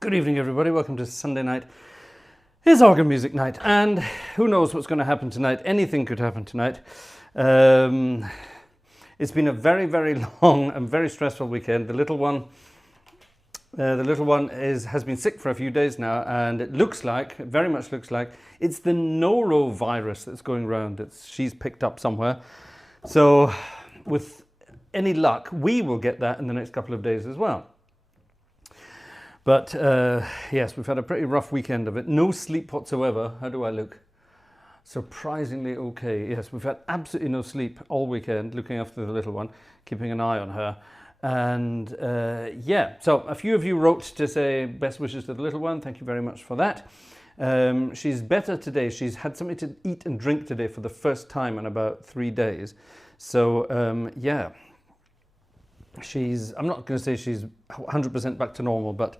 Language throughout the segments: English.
Good evening, everybody. Welcome to Sunday night. It's organ music night, and who knows what's going to happen tonight. Anything could happen tonight. It's been a very, very long and very stressful weekend. The little one has been sick for a few days now, and it very much looks like, it's the norovirus that's going around that she's picked up somewhere. So with any luck, we will get that in the next couple of days as well. But yes, we've had a pretty rough weekend of it. No sleep whatsoever. How do I look? Surprisingly okay. Yes, we've had absolutely no sleep all weekend, looking after the little one, keeping an eye on her. And yeah, so a few of you wrote to say best wishes to the little one. Thank you very much for that. She's better today. She's had something to eat and drink today for the first time in about 3 days. So yeah. I'm not going to say she's 100% back to normal, but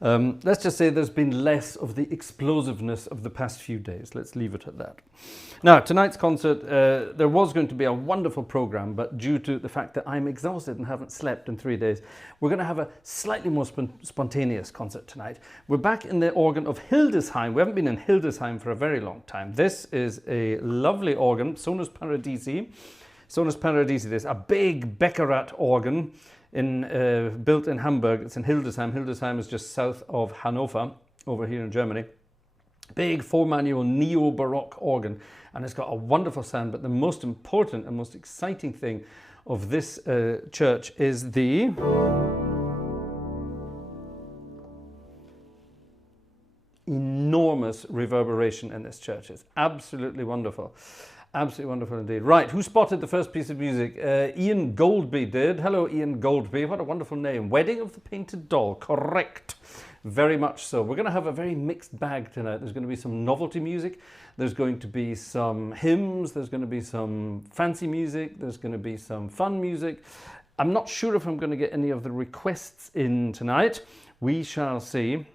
let's just say there's been less of the explosiveness of the past few days. Let's leave it at that. Now, tonight's concert, there was going to be a wonderful program, but due to the fact that I'm exhausted and haven't slept in 3 days, we're going to have a slightly more spontaneous concert tonight. We're back in the organ of Hildesheim. We haven't been in Hildesheim for a very long time. This is a lovely organ, Sonus Paradisi. Sonus Paradisi, this, a big Beckerat organ built in Hamburg. It's in Hildesheim. Hildesheim is just south of Hanover, over here in Germany. Big 4-manual neo-Baroque organ, and it's got a wonderful sound, but the most important and most exciting thing of this church is the enormous reverberation in this church. It's absolutely wonderful. Absolutely wonderful indeed. Right, who spotted the first piece of music? Ian Goldby did. Hello, Ian Goldby. What a wonderful name. Wedding of the Painted Doll. Correct. Very much so. We're going to have a very mixed bag tonight. There's going to be some novelty music. There's going to be some hymns. There's going to be some fancy music. There's going to be some fun music. I'm not sure if I'm going to get any of the requests in tonight. We shall see.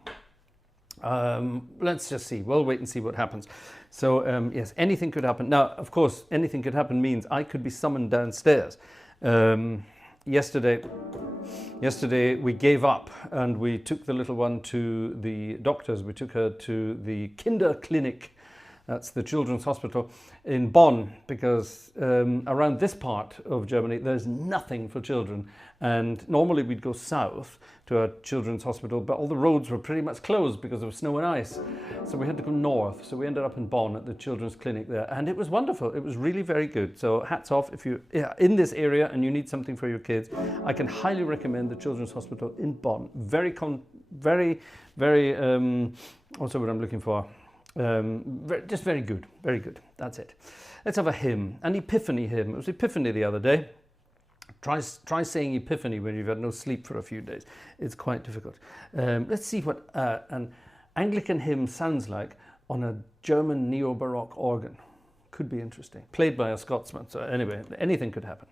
Let's just see. We'll wait and see what happens. So yes, anything could happen. Now, of course, anything could happen means I could be summoned downstairs. yesterday we gave up and we took the little one to the doctors. We took her to the Kinderklinik. That's the children's hospital in Bonn, because around this part of Germany there's nothing for children, and normally we'd go south to a children's hospital, but all the roads were pretty much closed because of snow and ice, so we had to go north. So we ended up in Bonn at the children's clinic there, and it was wonderful. It was really very good. So hats off if you're in this area and you need something for your kids. I can highly recommend the children's hospital in Bonn. Very also what I'm looking for. Just very good, very good. That's it. Let's have a hymn, an Epiphany hymn. It was Epiphany the other day. Try saying Epiphany when you've had no sleep for a few days. It's quite difficult. Let's see what an Anglican hymn sounds like on a German neo-Baroque organ. Could be interesting. Played by a Scotsman, so anyway, anything could happen.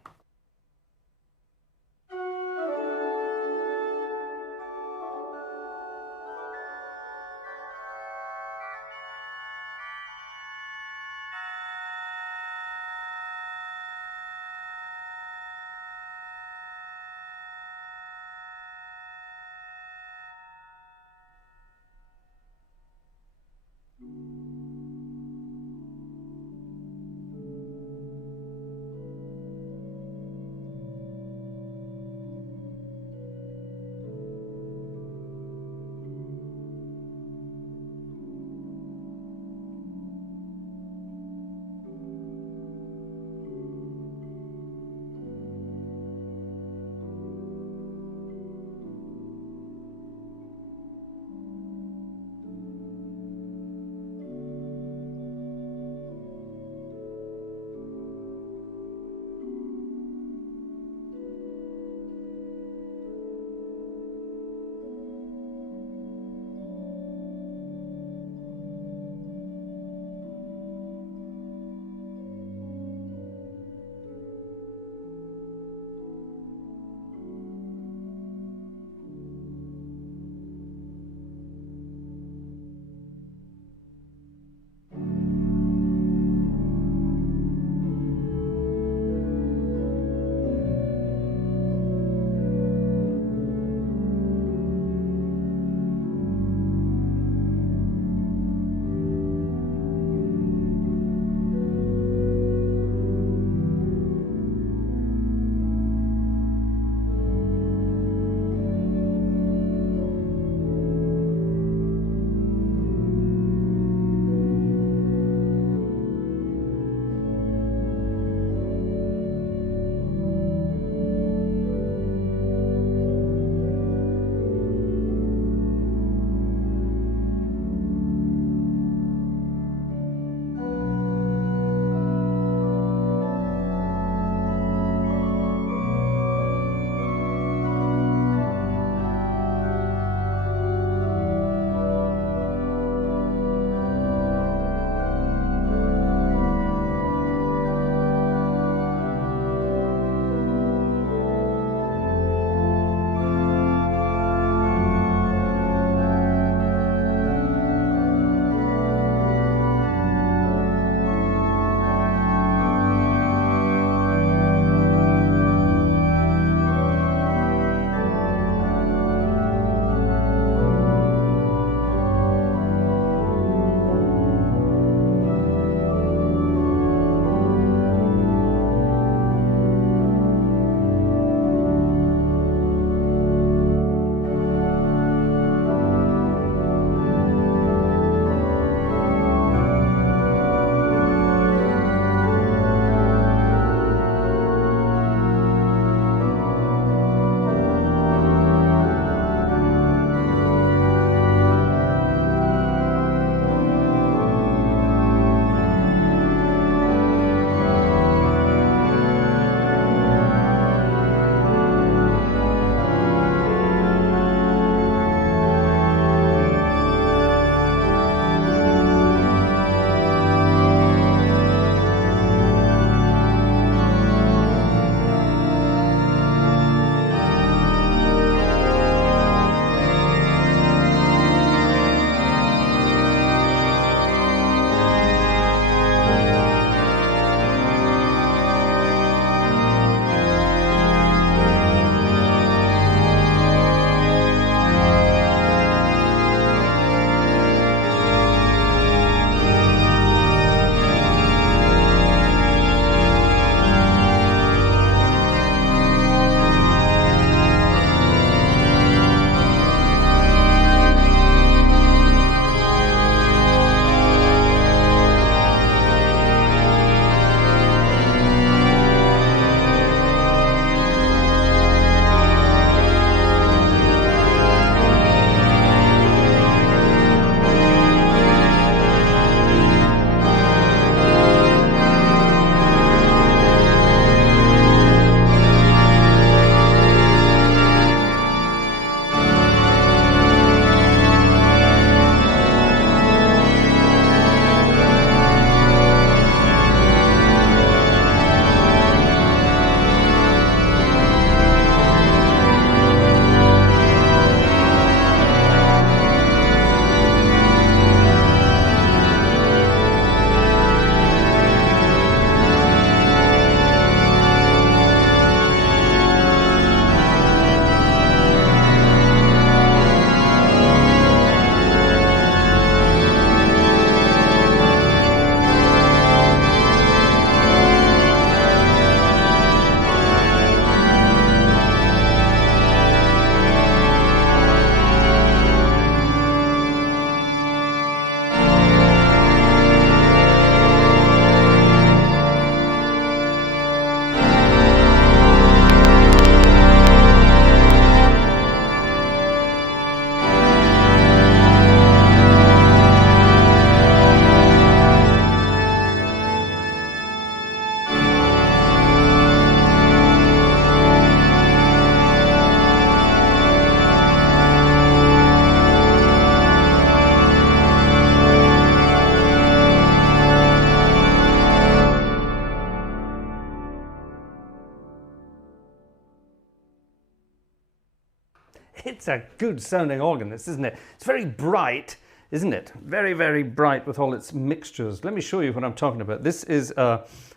it's a good sounding organ, this, isn't it? It's very bright, isn't it? Very, very bright with all its mixtures. Let me show you what I'm talking about. This is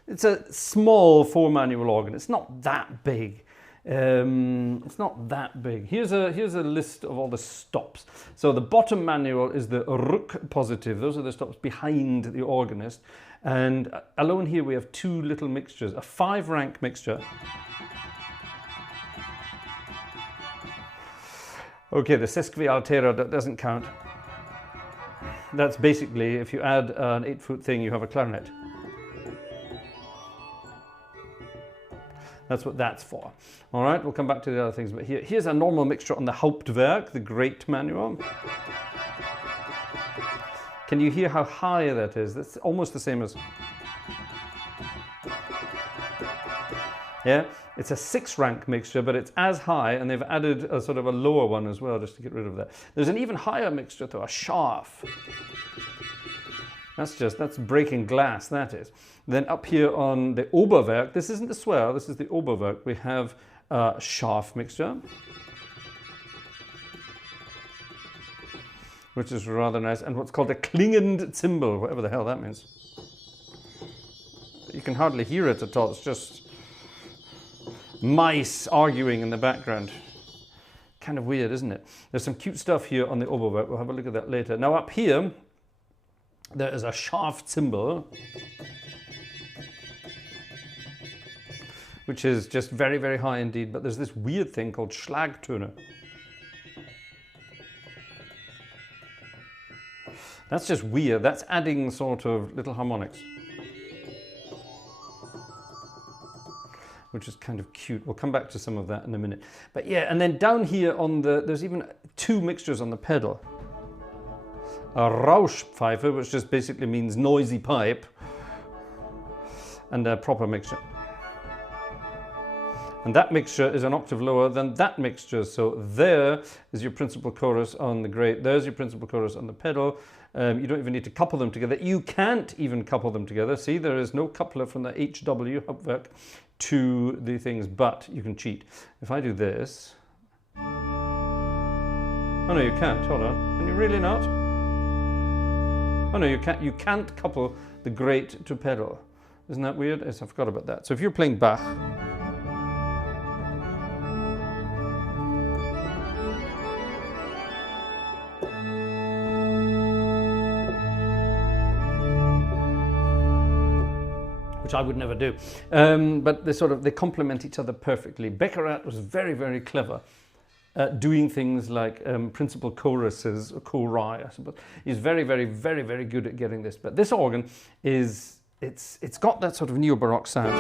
it's a small 4-manual organ. It's not that big. It's not that big. Here's a list of all the stops. So the bottom manual is the rook positive. Those are the stops behind the organist. And alone here we have 2 little mixtures, a 5-rank mixture. Okay, the sesquier altera, that doesn't count. That's basically, if you add an 8-foot thing, you have a clarinet. That's what that's for. All right, we'll come back to the other things, but here's a normal mixture on the Hauptwerk, the great manual. Can you hear how high that is? That's almost the same as... Yeah, it's a 6-rank mixture, but it's as high, and they've added a sort of a lower one as well, just to get rid of that. There's an even higher mixture though, a Scharf. That's breaking glass, that is. Then up here on the Oberwerk, this isn't the swell, this is the Oberwerk, we have a Scharf mixture, which is rather nice, and what's called a klingend cymbal, whatever the hell that means. You can hardly hear it at all, it's just mice arguing in the background. Kind of weird, isn't it? There's some cute stuff here on the Oberwerk, we'll have a look at that later. Now up here, there is a Scharf cymbal, which is just very, very high indeed, but there's this weird thing called Schlagtöne. That's just weird, that's adding sort of little harmonics, which is kind of cute. We'll come back to some of that in a minute. But yeah, and then down here on there's even 2 mixtures on the pedal. A Rauschpfeife, which just basically means noisy pipe, and a proper mixture. And that mixture is an octave lower than that mixture. So there is your principal chorus on the great, there's your principal chorus on the pedal. You don't even need to couple them together. You can't even couple them together. See, there is no coupler from the HW, Hauptwerk, to the things, but you can cheat. If I do this... Oh no, you can't, hold on. Can you really not? Oh no, you can't couple the great to pedal. Isn't that weird? Yes, I forgot about that. So if you're playing Bach, which I would never do, but they complement each other perfectly. Barritt was very, very clever at doing things like principal choruses, or chori, I suppose. He's very, very, very, very good at getting this. But this organ is, it's got that sort of neo-Baroque sound.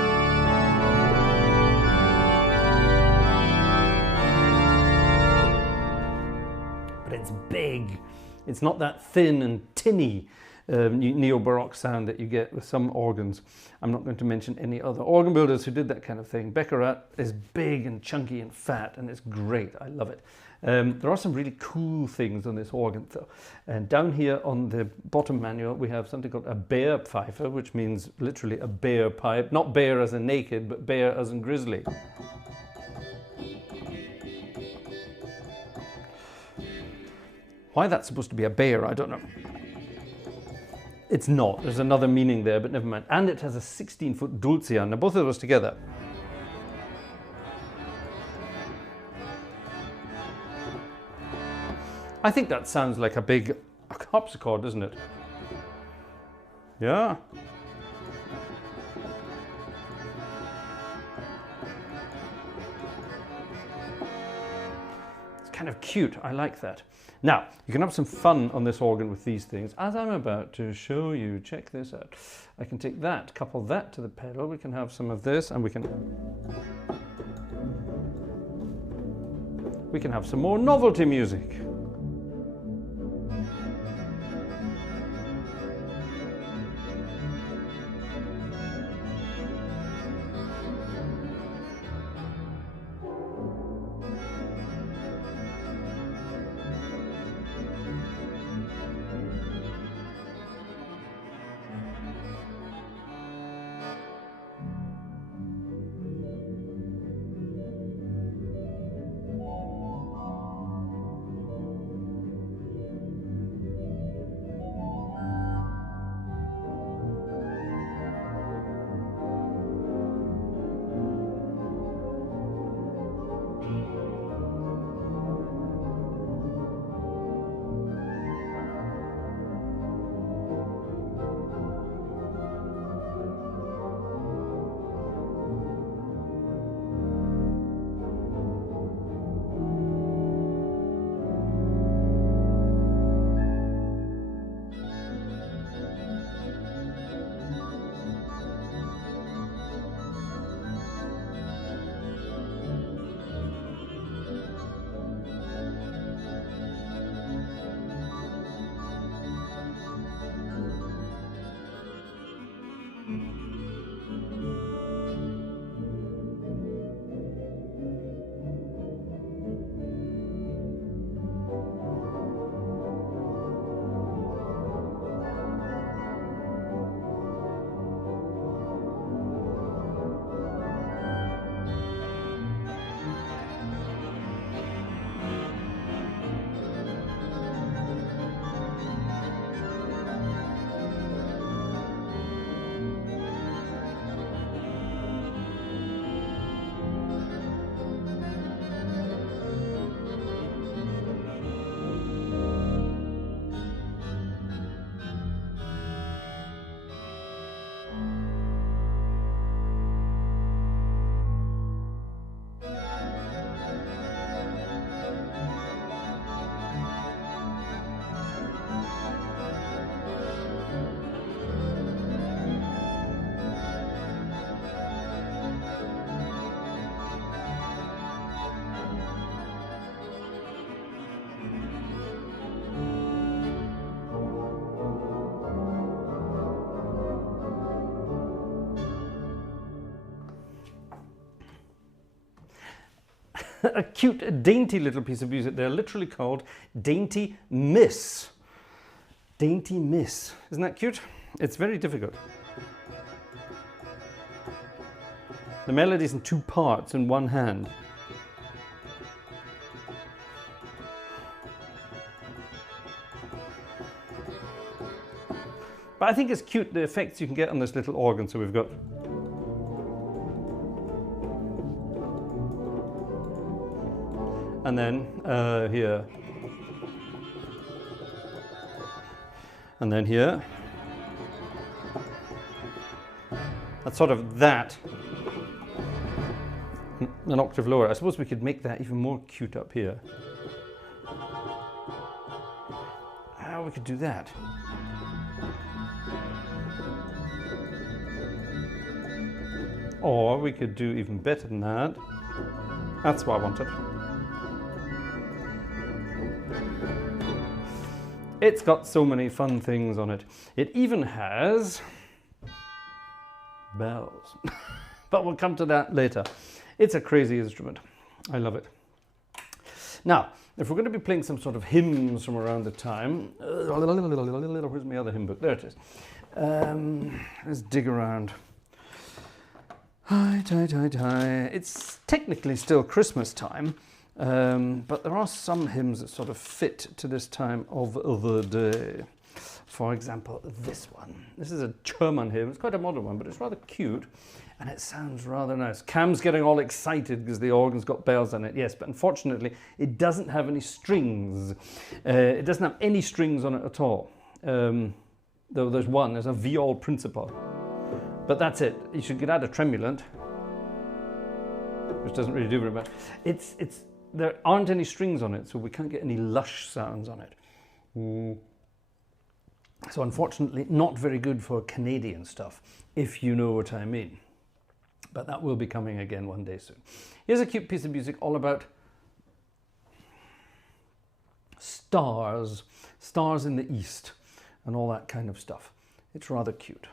But it's big. It's not that thin and tinny neo-Baroque sound that you get with some organs. I'm not going to mention any other organ builders who did that kind of thing. Barritt is big and chunky and fat, and it's great. I love it. There are some really cool things on this organ though. And down here on the bottom manual we have something called a Bärpfeife, which means literally a bear pipe. Not bear as in naked, but bear as in grizzly. Why that's supposed to be a bear, I don't know. It's not. There's another meaning there, but never mind. And it has a 16-foot Dulcian. Now both of those together. I think that sounds like a big harpsichord, doesn't it? Yeah. It's kind of cute. I like that. Now, you can have some fun on this organ with these things, as I'm about to show you. Check this out. I can take that, couple that to the pedal, we can have some of this, and we can have some more novelty music. a cute, dainty little piece of music. They're literally called Dainty Miss. Dainty Miss. Isn't that cute? It's very difficult. The melody's in 2 parts in 1 hand. But I think it's cute, the effects you can get on this little organ. So we've got and then here, and then here. That's sort of that, an octave lower. I suppose we could make that even more cute up here. We could do that. Or we could do even better than that. That's what I wanted. It's got so many fun things on it. It even has bells. But we'll come to that later. It's a crazy instrument. I love it. Now, if we're going to be playing some sort of hymns from around the time, where's my other hymn book? There it is. Let's dig around. Hi, hi, hi, hi. It's technically still Christmas time, but there are some hymns that sort of fit to this time of the day. For example, this one. This is a German hymn. It's quite a modern one, but it's rather cute, and it sounds rather nice. Cam's getting all excited because the organ's got bells on it. Yes, but unfortunately, it doesn't have any strings. It doesn't have any strings on it at all. Though there's one. There's a viol principal. But that's it. You should get out a tremulant, which doesn't really do very much. There aren't any strings on it, so we can't get any lush sounds on it. So unfortunately, not very good for Canadian stuff, if you know what I mean. But that will be coming again one day soon. Here's a cute piece of music all about stars, stars in the east, and all that kind of stuff. It's rather cute.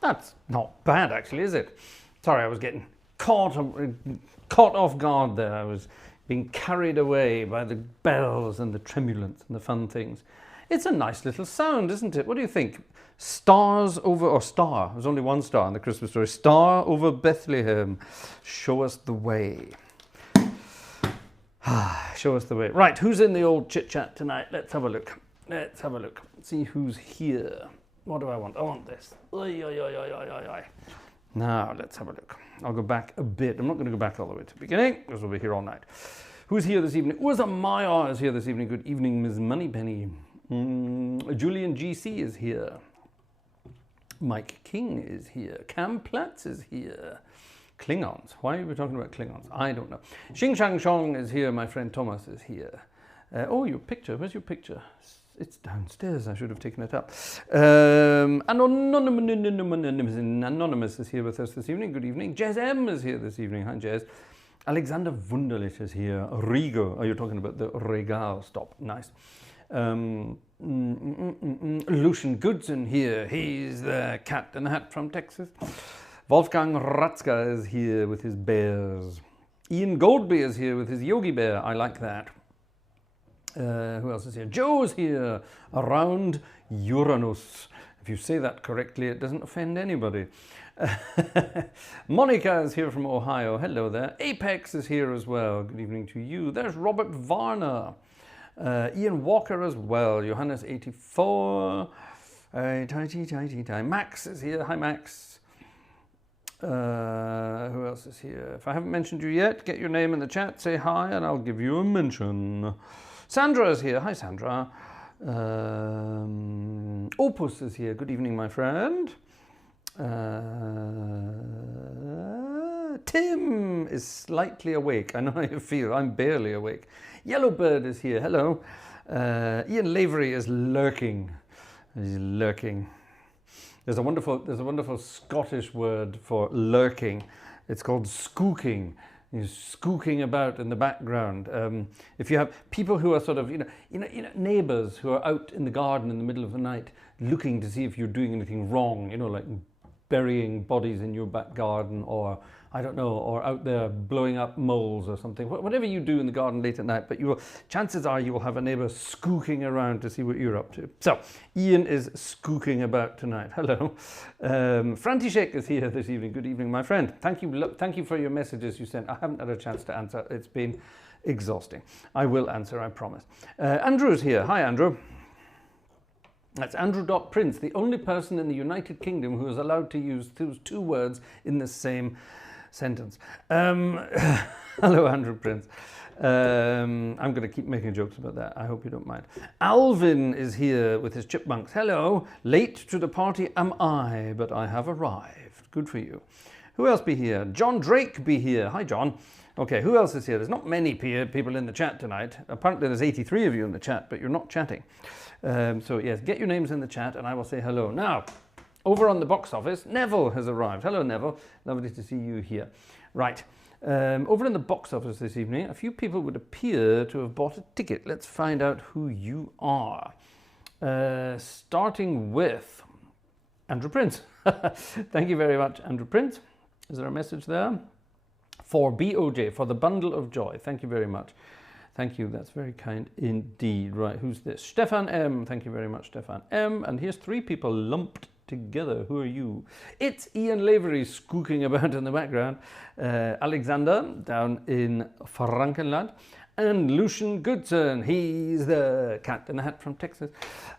That's not bad, actually, is it? Sorry, I was getting caught off guard there. I was being carried away by the bells and the tremulants and the fun things. It's a nice little sound, isn't it? What do you think? Stars over, or star, there's only one star in the Christmas story. Star over Bethlehem, show us the way. Show us the way. Right, who's in the old chit-chat tonight? Let's have a look. Let's have a look. See who's here. What do I want? I want this. Oy, oy, oy, oy, oy, oy. Now, let's have a look. I'll go back a bit. I'm not going to go back all the way to the beginning, because we'll be here all night. Who's here this evening? Uza Maya is here this evening. Good evening, Ms. Moneypenny. Julian GC is here. Mike King is here. Cam Platz is here. Klingons. Why are we talking about Klingons? I don't know. Xing Shang Shong is here. My friend Thomas is here. Oh, your picture. Where's your picture? It's downstairs. I should have taken it up. Anonymous is here with us this evening. Good evening. Jez M is here this evening. Hi, Jez. Alexander Wunderlich is here. Rigo. Oh, you're talking about the Regal stop. Nice. Lucian Goodson here. He's the cat in the hat from Texas. Wolfgang Ratzka is here with his bears. Ian Goldby is here with his Yogi Bear. I like that. Who else is here? Joe's here around Uranus. If you say that correctly, it doesn't offend anybody. Monica is here from Ohio. Hello there. Apex is here as well. Good evening to you. There's Robert Varner. Ian Walker as well. Johannes 84. Max is here. Hi, Max. Who else is here? If I haven't mentioned you yet, get your name in the chat, say hi, and I'll give you a mention. Sandra is here. Hi, Sandra. Opus is here. Good evening, my friend. Tim is slightly awake. I know how you feel. I'm barely awake. Yellowbird is here. Hello. Ian Lavery is lurking. He's lurking. There's a wonderful Scottish word for lurking. It's called skooking. He's skooking about in the background. If you have people who are sort of, neighbours who are out in the garden in the middle of the night looking to see if you're doing anything wrong, like burying bodies in your back garden, or I don't know, or out there blowing up moles or something. Whatever you do in the garden late at night, but chances are you will have a neighbour skooking around to see what you're up to. So, Ian is skooking about tonight. Hello. František is here this evening. Good evening, my friend. Thank you for your messages you sent. I haven't had a chance to answer. It's been exhausting. I will answer, I promise. Andrew's here. Hi, Andrew. That's Andrew.Prince, the only person in the United Kingdom who is allowed to use those two words in the same sentence. Hello, Andrew Prince. I'm going to keep making jokes about that. I hope you don't mind. Alvin is here with his chipmunks. Hello. Late to the party am I, but I have arrived. Good for you. Who else be here? John Drake be here. Hi, John. Okay, who else is here? There's not many people in the chat tonight. Apparently there's 83 of you in the chat, but you're not chatting. So yes, get your names in the chat and I will say hello. Now, over on the box office, Neville has arrived. Hello, Neville. Lovely to see you here. Right. Over in the box office this evening, a few people would appear to have bought a ticket. Let's find out who you are. Starting with Andrew Prince. Thank you very much, Andrew Prince. Is there a message there? For BOJ, for the bundle of joy. Thank you very much. Thank you, that's very kind indeed. Right, who's this? Stefan M. Thank you very much, Stefan M. And here's three people lumped together. Who are you? It's Ian Lavery skooking about in the background. Alexander down in Frankenland. And Lucian Goodson, he's the cat in the hat from Texas.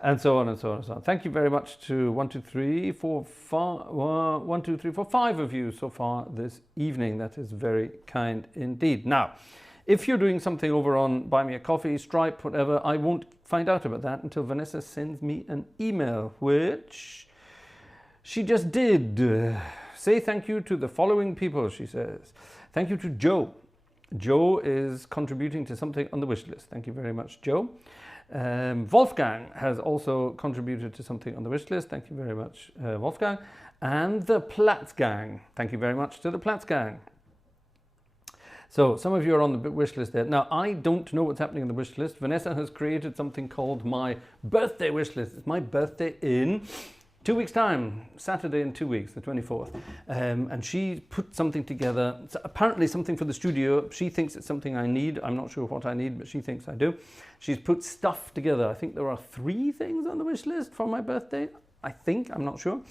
And so on and so on and so on. Thank you very much to 5 of you so far this evening. That is very kind indeed. Now, if you're doing something over on Buy Me a Coffee, Stripe, whatever, I won't find out about that until Vanessa sends me an email, which she just did. Say thank you to the following people, she says. Thank you to Joe. Joe is contributing to something on the wish list. Thank you very much, Joe. Wolfgang has also contributed to something on the wish list. Thank you very much, Wolfgang. And the Platz Gang. Thank you very much to the Platz Gang. So some of you are on the wish list there. Now, I don't know what's happening on the wish list. Vanessa has created something called my birthday wish list. It's my birthday in 2 weeks' time, Saturday in 2 weeks, the 24th. And she put something together, apparently something for the studio. She thinks it's something I need. I'm not sure what I need, but she thinks I do. She's put stuff together. I think there are 3 things on the wish list for my birthday. I think, I'm not sure.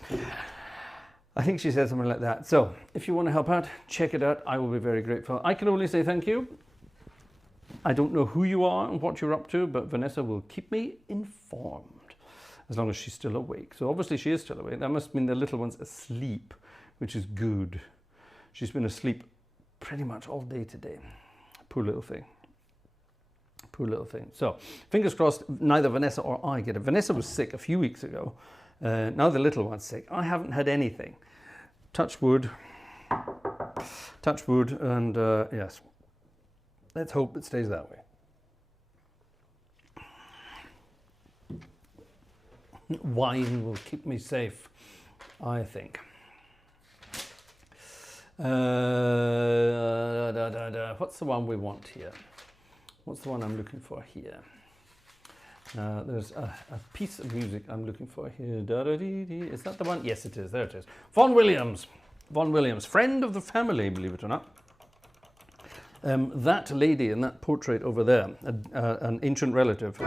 I think she said something like that. So if you want to help out, check it out. I will be very grateful. I can only say thank you. I don't know who you are and what you're up to, but Vanessa will keep me informed as long as she's still awake. So obviously she is still awake. That must mean the little one's asleep, which is good. She's been asleep pretty much all day today. Poor little thing. Poor little thing. So fingers crossed neither Vanessa or I get it. Vanessa was sick a few weeks ago. Now the little one's sick. I haven't had anything. Touch wood. Touch wood, and yes. Let's hope it stays that way. Wine will keep me safe, I think. What's the one we want here? What's the one I'm looking for here? There's a piece of music I'm looking for here. Is that the one? Yes, it is. There it is. Vaughan Williams. Vaughan Williams, friend of the family, believe it or not. That lady in that portrait over there, an ancient relative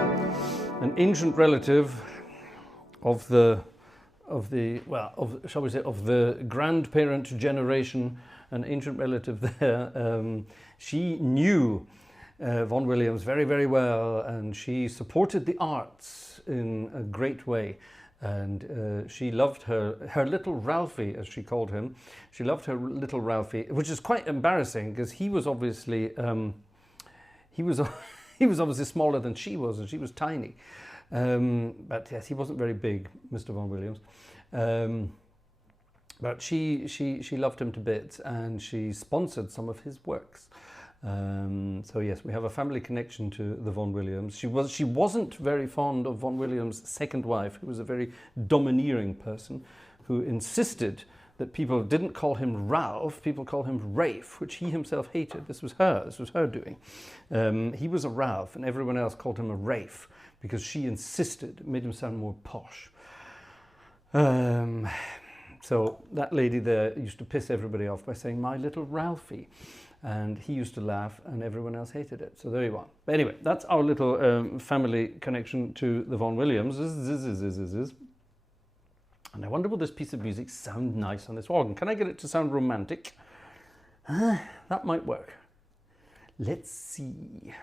of the shall we say, of the grandparent generation, an ancient relative there. She knew Vaughan Williams very, very well, and she supported the arts in a great way. And she loved her little Ralphie, as she called him. She loved her little Ralphie, which is quite embarrassing because he was obviously he was obviously smaller than she was, and she was tiny. But yes, he wasn't very big, Mr. Vaughan Williams. But she loved him to bits, and she sponsored some of his works. So yes, we have a family connection to the Vaughan Williams. She wasn't very fond of Vaughan Williams' second wife, who was a very domineering person, who insisted that people didn't call him Ralph, people call him Rafe, which he himself hated. This was her doing. He was a Ralph, and everyone else called him a Rafe, because she insisted. It made him sound more posh. So that lady there used to piss everybody off by saying, "My little Ralphie." And he used to laugh, and everyone else hated it. So there you are. But anyway, that's our little family connection to the Vaughan Williams. And I wonder, will this piece of music sound nice on this organ? Can I get it to sound romantic? That might work. Let's see.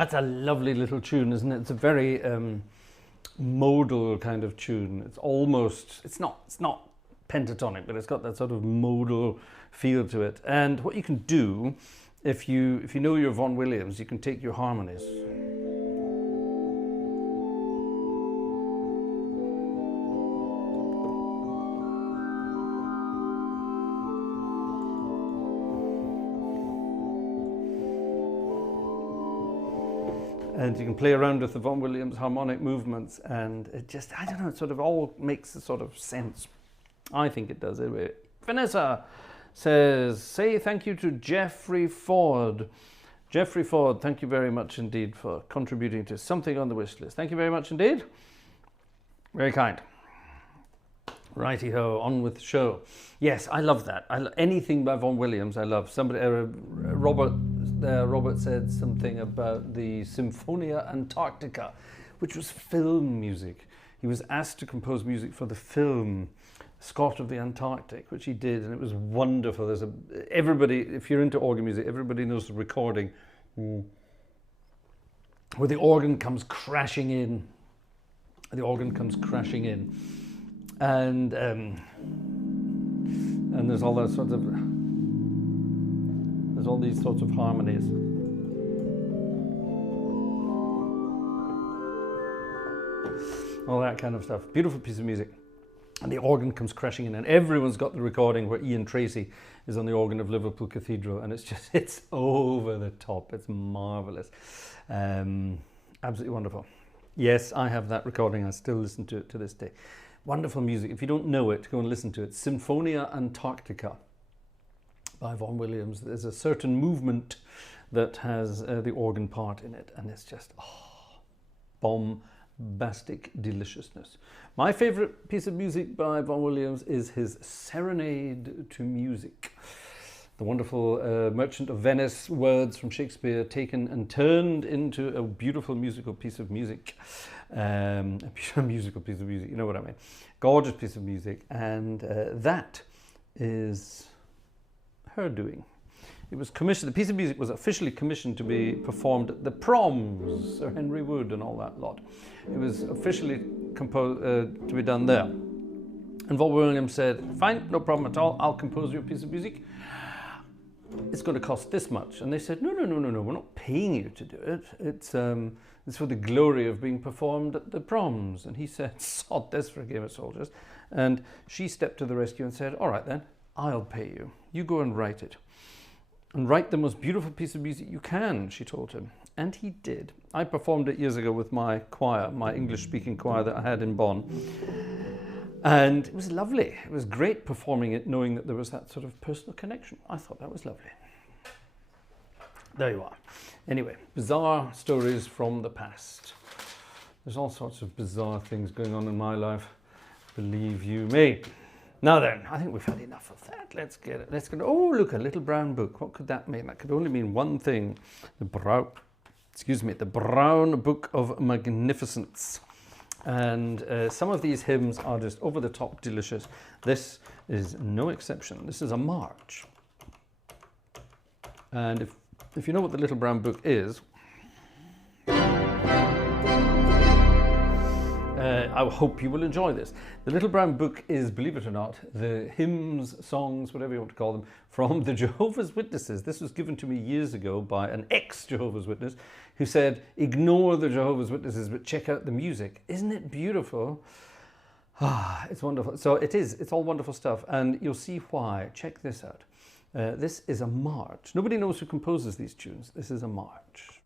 That's a lovely little tune, isn't it? It's a very modal kind of tune. It's almost, it's not pentatonic, but it's got that sort of modal feel to it. And what you can do, if you know your Vaughan Williams, you can take your harmonies. And you can play around with the Vaughan Williams harmonic movements, and it just, I don't know, it sort of all makes a sort of sense. I think it does anyway. Vanessa says, say thank you to Jeffrey Ford. Jeffrey Ford, thank you very much indeed for contributing to something on the wish list. Thank you very much indeed. Very kind. Righty-ho, on with the show. Yes, I love that. Anything by Vaughan Williams, I love. Somebody, Robert said something about the Symphonia Antarctica, which was film music. He was asked to compose music for the film Scott of the Antarctic, which he did, and it was wonderful. There's everybody, if you're into organ music, everybody knows the recording where the organ comes crashing in. The organ comes crashing in. And there's all that sort of, there's all these sorts of harmonies. All that kind of stuff. Beautiful piece of music. And the organ comes crashing in, and everyone's got the recording where Ian Tracy is on the organ of Liverpool Cathedral, and it's just, it's over the top. It's marvelous. Absolutely wonderful. Yes, I have that recording. I still listen to it to this day. Wonderful music. If you don't know it, go and listen to it. Symphonia Antarctica by Vaughan Williams. There's a certain movement that has the organ part in it, and it's just bombastic deliciousness. My favourite piece of music by Vaughan Williams is his Serenade to Music. The wonderful Merchant of Venice words from Shakespeare taken and turned into a beautiful musical piece of music. A musical piece of music, you know what I mean. Gorgeous piece of music, and that is her doing. It was commissioned, the piece of music was officially commissioned to be performed at the Proms, Sir Henry Wood and all that lot. It was officially composed to be done there. And Vaughan Williams said, fine, no problem at all, I'll compose you a piece of music. It's going to cost this much. And they said, no, we're not paying you to do it. It's for the glory of being performed at the Proms. And he said, sod this for a game of soldiers. And she stepped to the rescue and said, all right then, I'll pay you. You go and write it. And write the most beautiful piece of music you can, she told him. And he did. I performed it years ago with my choir, my English-speaking choir that I had in Bonn. And it was lovely. It was great performing it, knowing that there was that sort of personal connection. I thought that was lovely. There you are. Anyway, bizarre stories from the past. There's all sorts of bizarre things going on in my life, believe you me. Now then, I think we've had enough of that. Let's get it. Let's go. Oh, look, a little brown book. What could that mean? That could only mean one thing. The Brown Book of Magnificence. And some of these hymns are just over the top delicious. This is no exception. This is a march. And if you know what the Little Brown Book is, I hope you will enjoy this. The Little Brown Book is, believe it or not, the hymns, songs, whatever you want to call them, from the Jehovah's Witnesses. This was given to me years ago by an ex-Jehovah's Witness who said, ignore the Jehovah's Witnesses, but check out the music. Isn't it beautiful? Ah, it's wonderful. So it is. It's all wonderful stuff. And you'll see why. Check this out. This is a march. Nobody knows who composes these tunes. This is a march.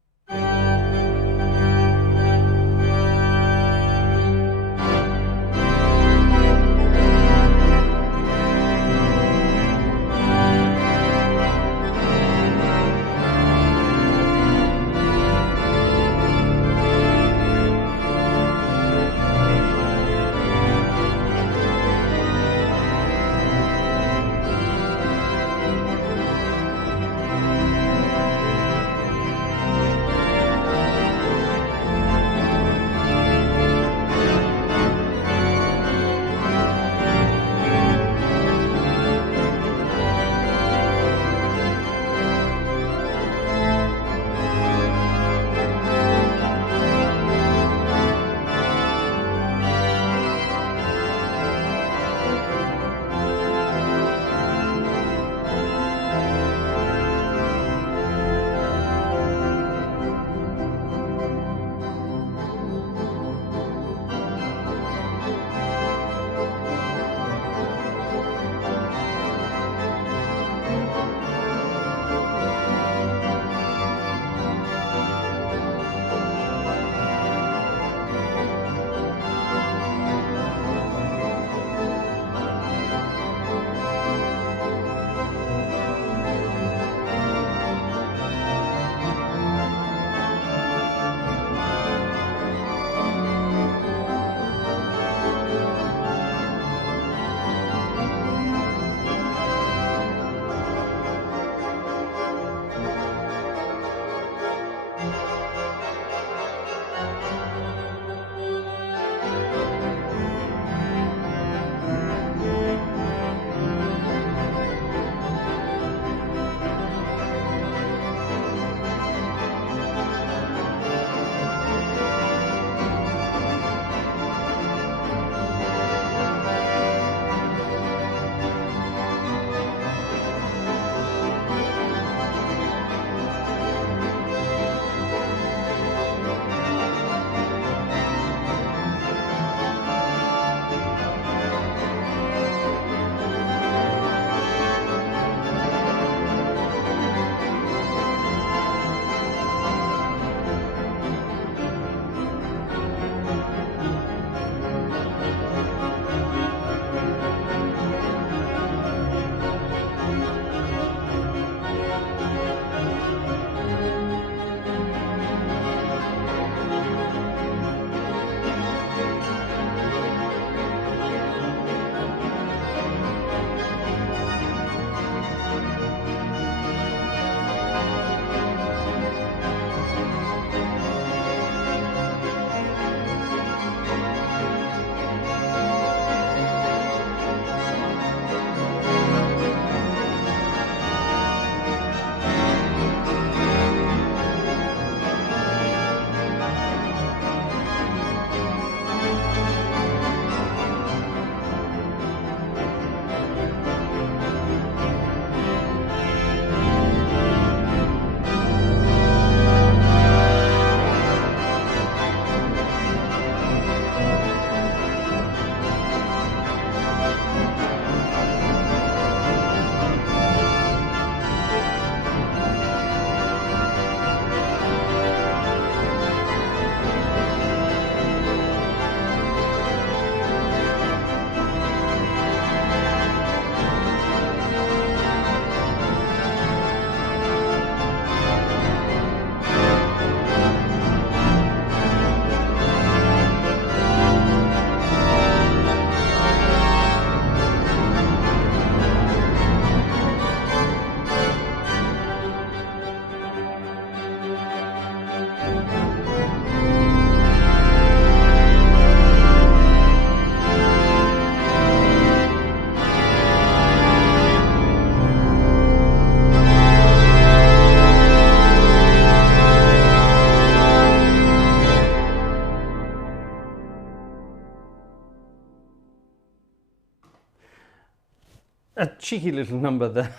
a cheeky little number there.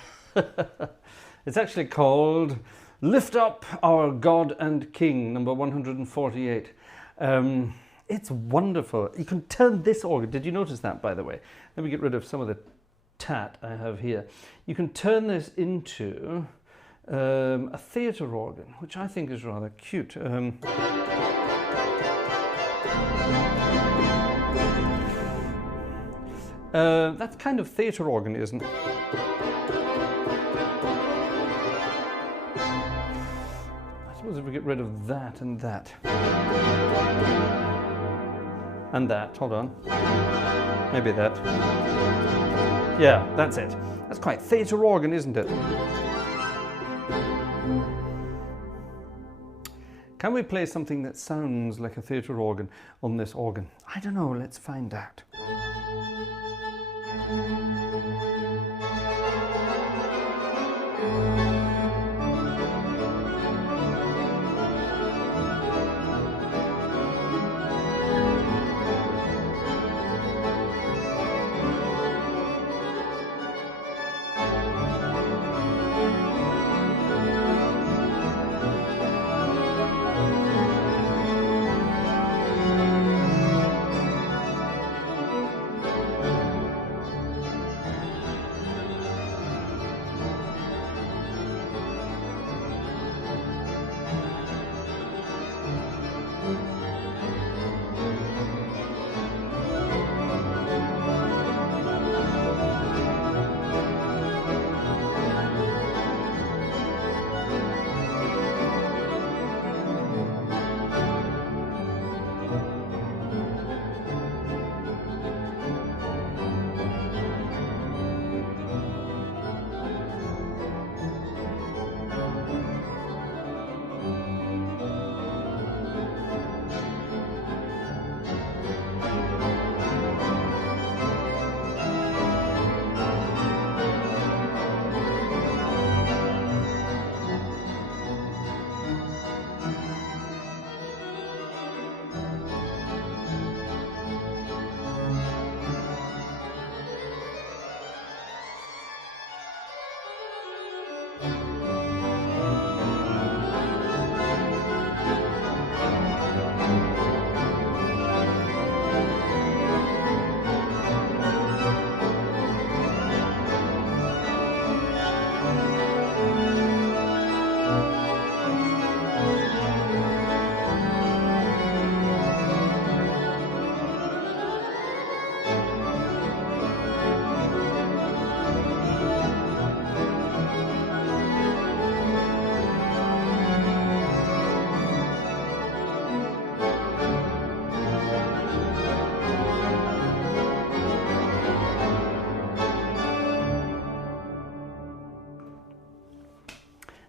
It's actually called Lift Up Our God and King, number 148. It's wonderful. You can turn this organ. Did you notice that, by the way? Let me get rid of some of the tat I have here. You can turn this into a theatre organ, which I think is rather cute. That's kind of theatre organ, isn't it? I suppose if we get rid of that and that. And that, hold on. Maybe that. Yeah, that's it. That's quite theatre organ, isn't it? Can we play something that sounds like a theatre organ on this organ? I don't know, let's find out.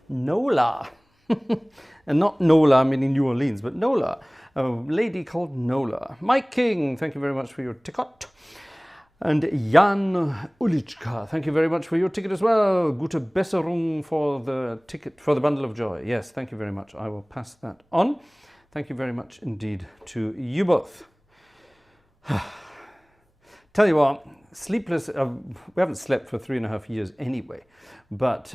Nola. And not Nola meaning New Orleans, but Nola, a lady called Nola. Mike King, thank you very much for your ticket. And Jan Ulichka, thank you very much for your ticket as well. Gute Besserung for the ticket, for the bundle of joy. Yes, thank you very much. I will pass that on. Thank you very much indeed to you both. Tell you what, sleepless, we haven't slept for 3.5 years anyway, but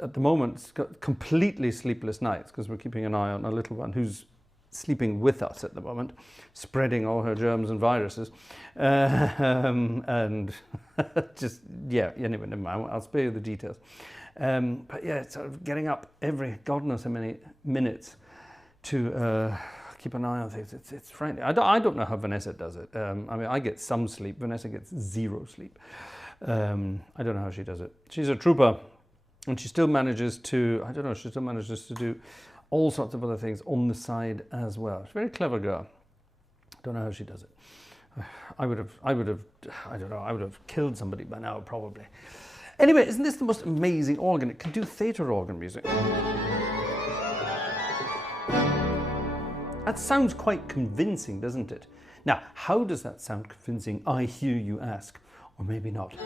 at the moment it's got completely sleepless nights because we're keeping an eye on a little one who's sleeping with us at the moment, spreading all her germs and viruses, and just, yeah, anyway, never mind, I'll spare you the details. But yeah, it's sort of getting up every God knows how many minutes to keep an eye on things. It's frankly, I don't know how Vanessa does it. I mean, I get some sleep, Vanessa gets zero sleep. I don't know how she does it. She's a trooper, and she still manages to, I don't know, she still manages to do all sorts of other things on the side as well. She's a very clever girl. Don't know how she does it. I would have killed somebody by now, probably. Anyway, isn't this the most amazing organ? It can do theatre organ music. That sounds quite convincing, doesn't it? Now, how does that sound convincing, I hear you ask? Or maybe not.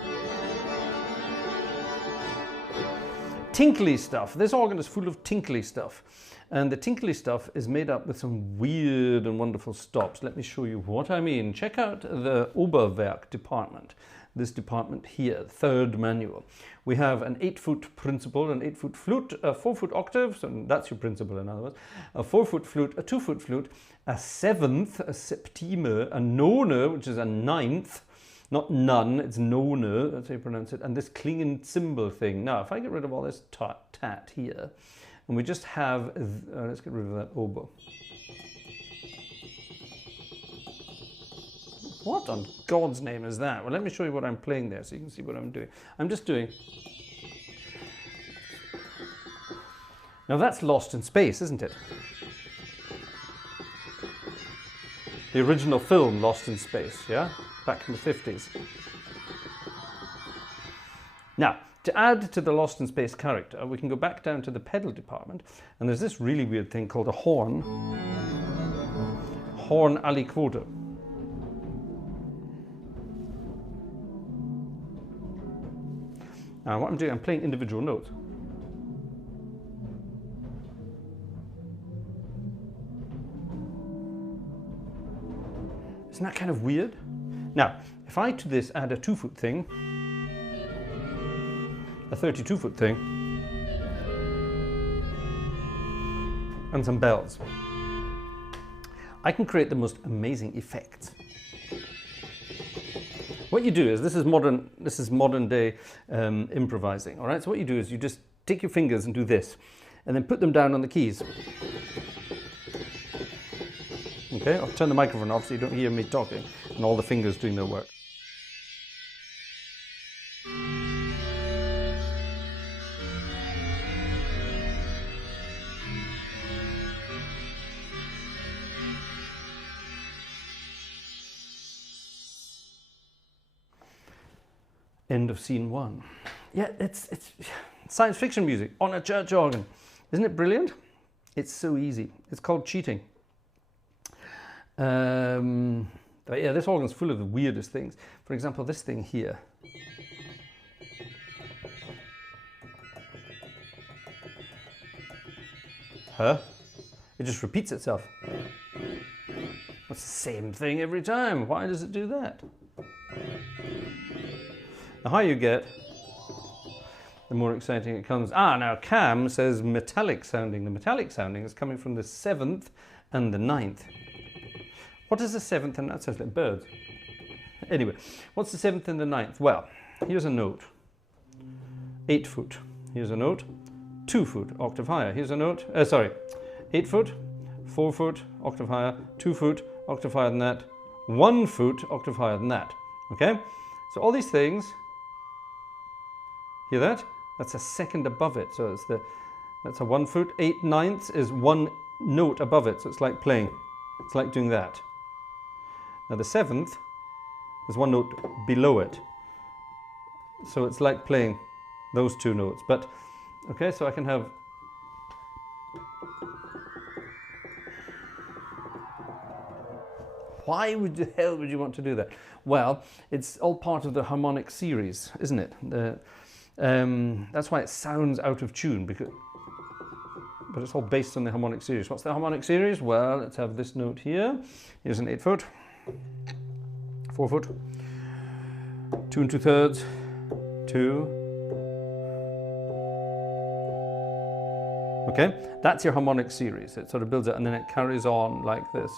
Tinkly stuff. This organ is full of tinkly stuff. And the tinkly stuff is made up with some weird and wonderful stops. Let me show you what I mean. Check out the Oberwerk department. this department here, third manual. We have an 8-foot principal, an 8-foot flute, a 4-foot octave, so that's your principal in other words, a 4-foot flute, a 2-foot flute, a 7th, a septime, a nona, which is a 9th, not none, it's nona, that's how you pronounce it, and this klingend cymbal thing. Now, if I get rid of all this tat here, and we just have, let's get rid of that oboe. What on God's name is that? Well, let me show you what I'm playing there so you can see what I'm doing. I'm just doing... Now that's Lost in Space, isn't it? The original film, Lost in Space, yeah? Back in the 50s. Now, to add to the Lost in Space character, we can go back down to the pedal department, and there's this really weird thing called a horn. Horn aliquota. Now what I'm doing, I'm playing individual notes. Isn't that kind of weird? Now, if I to this add a 2-foot thing, a 32-foot thing, and some bells, I can create the most amazing effects. What you do is, this is modern day improvising, all right? So what you do is you just take your fingers and do this, and then put them down on the keys. Okay, I'll turn the microphone off so you don't hear me talking, and all the fingers doing their work. End of scene 1. Yeah, it's science fiction music on a church organ. Isn't it brilliant? It's so easy. It's called cheating. But yeah, this organ's full of the weirdest things. For example, this thing here. Huh? It just repeats itself. It's the same thing every time. Why does it do that? The higher you get, the more exciting it comes. Ah, now Cam says metallic sounding. The metallic sounding is coming from the 7th and the 9th. What is the 7th and that sounds like birds. Anyway, what's the 7th and the 9th? Well, here's a note. 8 foot. Here's a note. 2 foot, octave higher. Here's a note. 8 foot, 4 foot, octave higher. 2 foot, octave higher than that. 1 foot, octave higher than that. Okay? So all these things, hear that? That's a second above it. So that's a 1 foot. 8/9 is 1 note above it. So it's like playing. It's like doing that. Now the 7th is 1 note below it. So it's like playing those 2 notes. But, okay, so I can have... Why the hell would you want to do that? Well, it's all part of the harmonic series, isn't it? That's why it sounds out of tune, but it's all based on the harmonic series. What's the harmonic series? Well, let's have this note here. Here's an 8 foot, 4 foot, 2 2/3, 2. Okay, that's your harmonic series. It sort of builds it and then it carries on like this.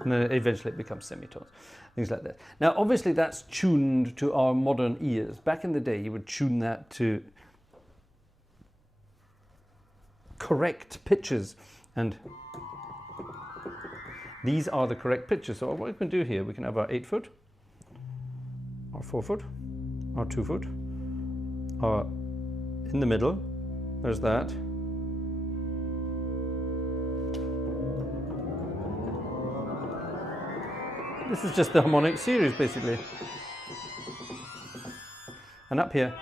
And then eventually it becomes semitones, things like that. Now, obviously that's tuned to our modern ears. Back in the day, you would tune that to correct pitches, and these are the correct pitches. So what we can do here, we can have our 8 foot, our 4 foot, our 2 foot, our in the middle, there's that. This is just the harmonic series, basically. And up here.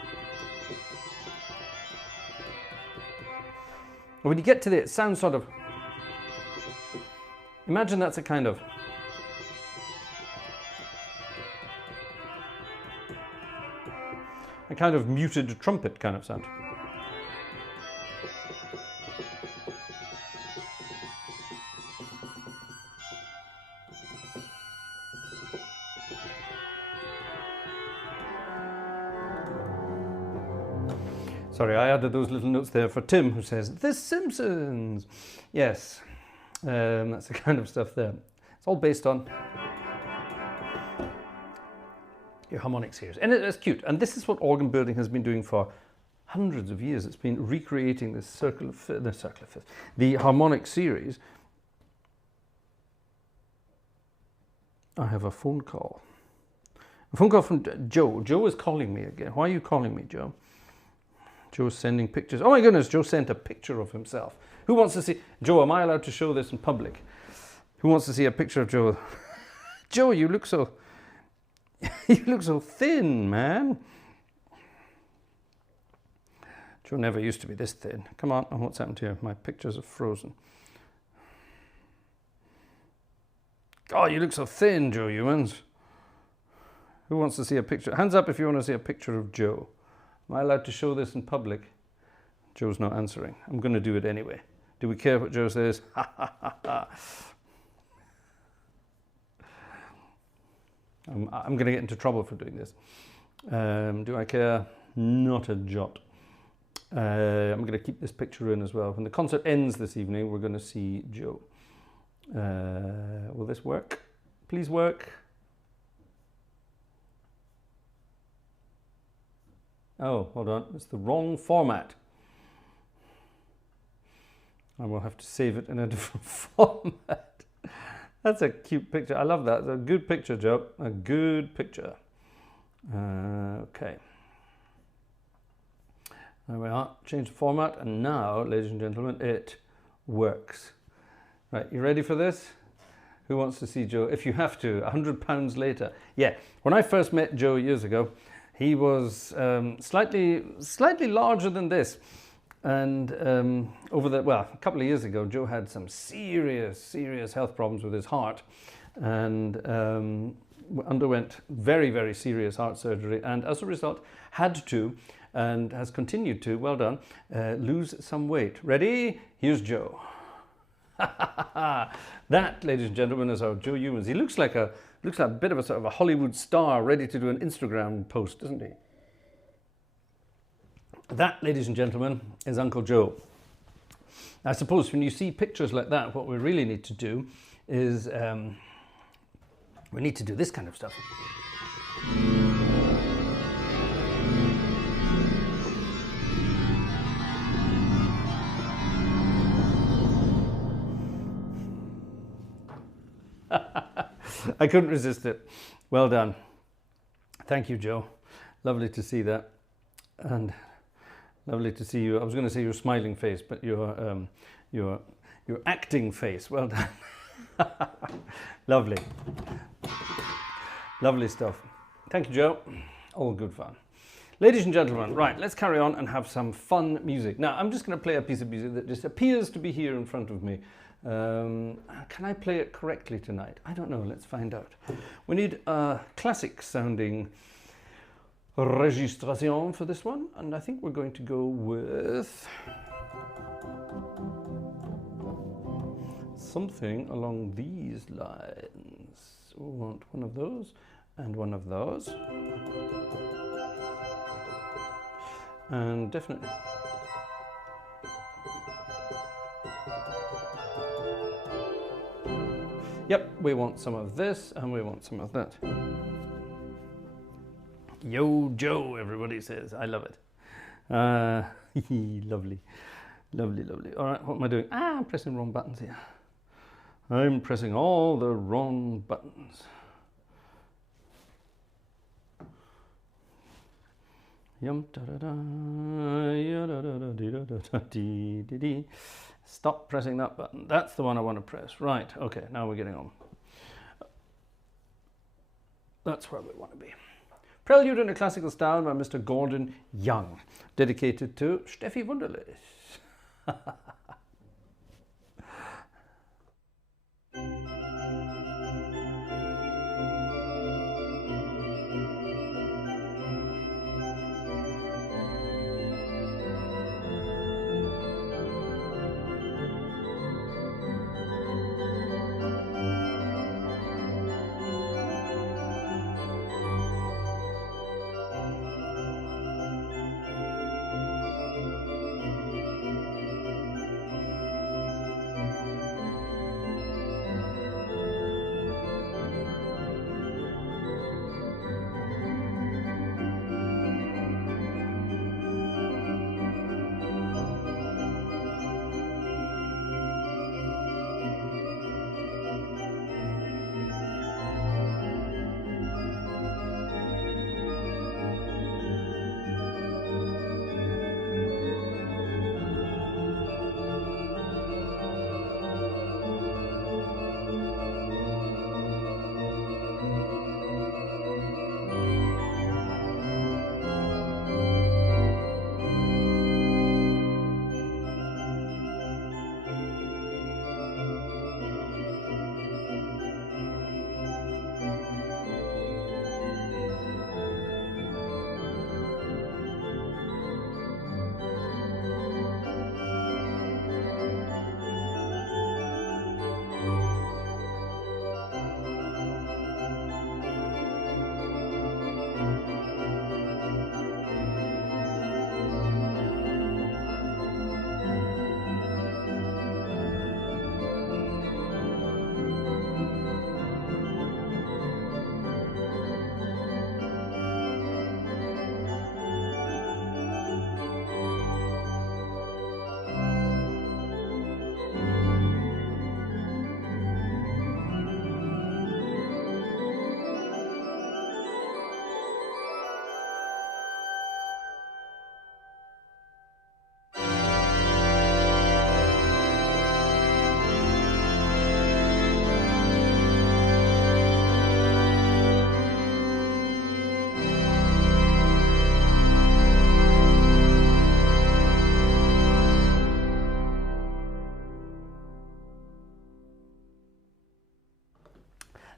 When you get to it sounds sort of... Imagine that's a kind of... muted trumpet kind of sound. Sorry, I added those little notes there for Tim, who says, The Simpsons! Yes, that's the kind of stuff there. It's all based on your harmonic series. And it's cute. And this is what organ building has been doing for hundreds of years. It's been recreating this circle of fifth, the harmonic series. I have a phone call. A phone call from Joe. Joe is calling me again. Why are you calling me, Joe? Joe's sending pictures. Oh my goodness, Joe sent a picture of himself. Who wants to see? Joe, am I allowed to show this in public? Who wants to see a picture of Joe? Joe, you look so... you look so thin, man. Joe never used to be this thin. Come on, what's happened to you? My pictures are frozen. Oh, you look so thin, Joe Humans. Who wants to see a picture? Hands up if you want to see a picture of Joe. Am I allowed to show this in public? Joe's not answering. I'm going to do it anyway. Do we care what Joe says? I'm going to get into trouble for doing this. Do I care? Not a jot. I'm going to keep this picture in as well. When the concert ends this evening, we're going to see Joe. Will this work? Please work. Oh, hold on. It's the wrong format. I will have to save it in a different format. That's a cute picture. I love that. It's a good picture, Joe. A good picture. Okay. There we are. Change the format. And now, ladies and gentlemen, it works. Right, you ready for this? Who wants to see Joe? If you have to, £100 later. Yeah, when I first met Joe years ago, he was slightly larger than this. And a couple of years ago, Joe had some serious health problems with his heart and underwent very, very serious heart surgery. And as a result, had to, and has continued to, well done, lose some weight. Ready? Here's Joe. That, ladies and gentlemen, is our Joe Humans. He looks like a bit of a sort of a Hollywood star ready to do an Instagram post, doesn't he? That, ladies and gentlemen, is Uncle Joe. I suppose when you see pictures like that, what we really need to do is we need to do this kind of stuff. I couldn't resist it. Well done. Thank you, Joe. Lovely to see that. And lovely to see you. I was going to say your smiling face, but your acting face. Well done. Lovely. Lovely stuff. Thank you, Joe. All good fun. Ladies and gentlemen, right, let's carry on and have some fun music. Now, I'm just going to play a piece of music that just appears to be here in front of me. Can I play it correctly tonight? I don't know. Let's find out. We need a classic sounding registration for this one, and I think we're going to go with something along these lines. We want one of those and one of those, and definitely yep, we want some of this and we want some of that. Yo, Joe, everybody says. I love it. Lovely. Lovely, lovely. All right, what am I doing? I'm pressing wrong buttons here. I'm pressing all the wrong buttons. Yum da da da, ya da da da dee da da da dee dee dee. Stop pressing that button. That's the one I want to press. Right, okay, now we're getting on. That's where we want to be. Prelude in a Classical Style by Mr. Gordon Young, dedicated to Steffi Wunderlich.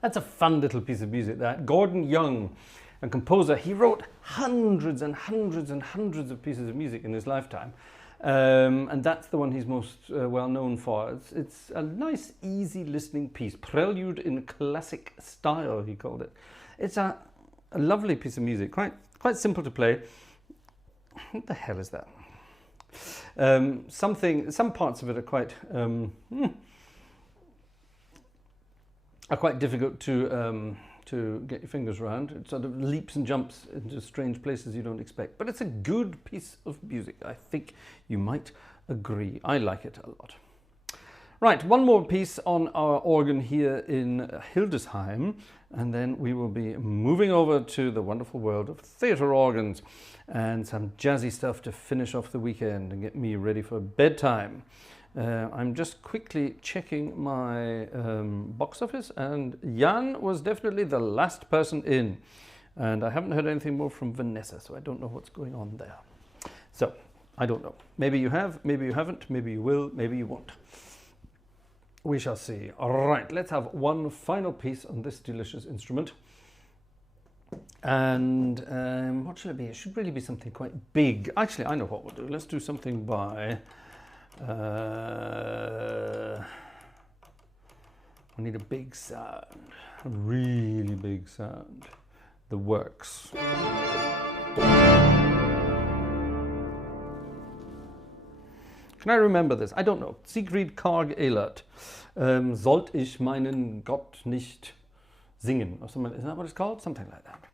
That's a fun little piece of music, that. Gordon Young, a composer, he wrote hundreds and hundreds and hundreds of pieces of music in his lifetime. And that's the one he's most well known for. It's a nice, easy listening piece. Prelude in classic style, he called it. It's a lovely piece of music, quite simple to play. What the hell is that? Some parts of it are quite difficult to get your fingers around. It sort of leaps and jumps into strange places you don't expect. But it's a good piece of music. I think you might agree. I like it a lot. Right, one more piece on our organ here in Hildesheim, and then we will be moving over to the wonderful world of theatre organs and some jazzy stuff to finish off the weekend and get me ready for bedtime. I'm just quickly checking my box office, and Jan was definitely the last person in. And I haven't heard anything more from Vanessa, so I don't know what's going on there. So, I don't know. Maybe you have, maybe you haven't, maybe you will, maybe you won't. We shall see. All right, let's have one final piece on this delicious instrument. And what should it be? It should really be something quite big. Actually, I know what we'll do. Let's do something by... we need a big sound, a really big sound. The Works. Can I remember this? I don't know. Siegfried Karg Elert. Sollt ich meinen Gott nicht singen? Or something. Is that what it's called? Something like that.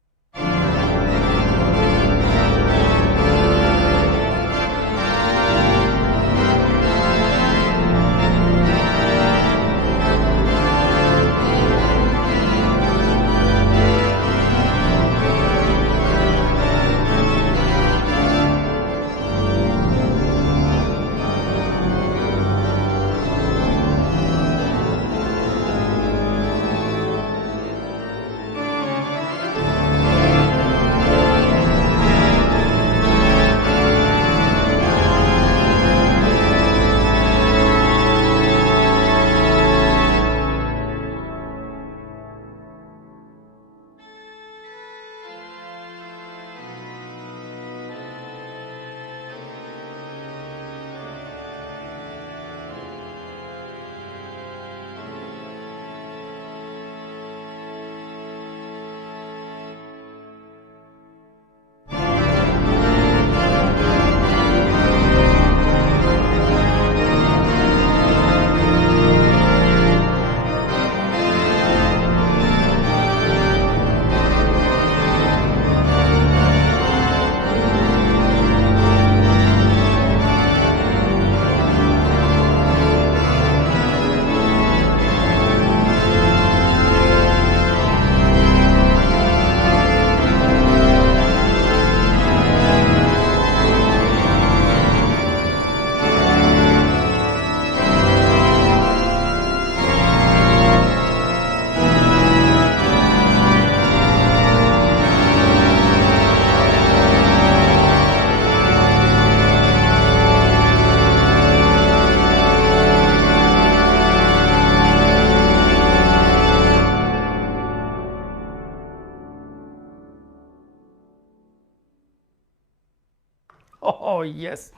Oh, yes.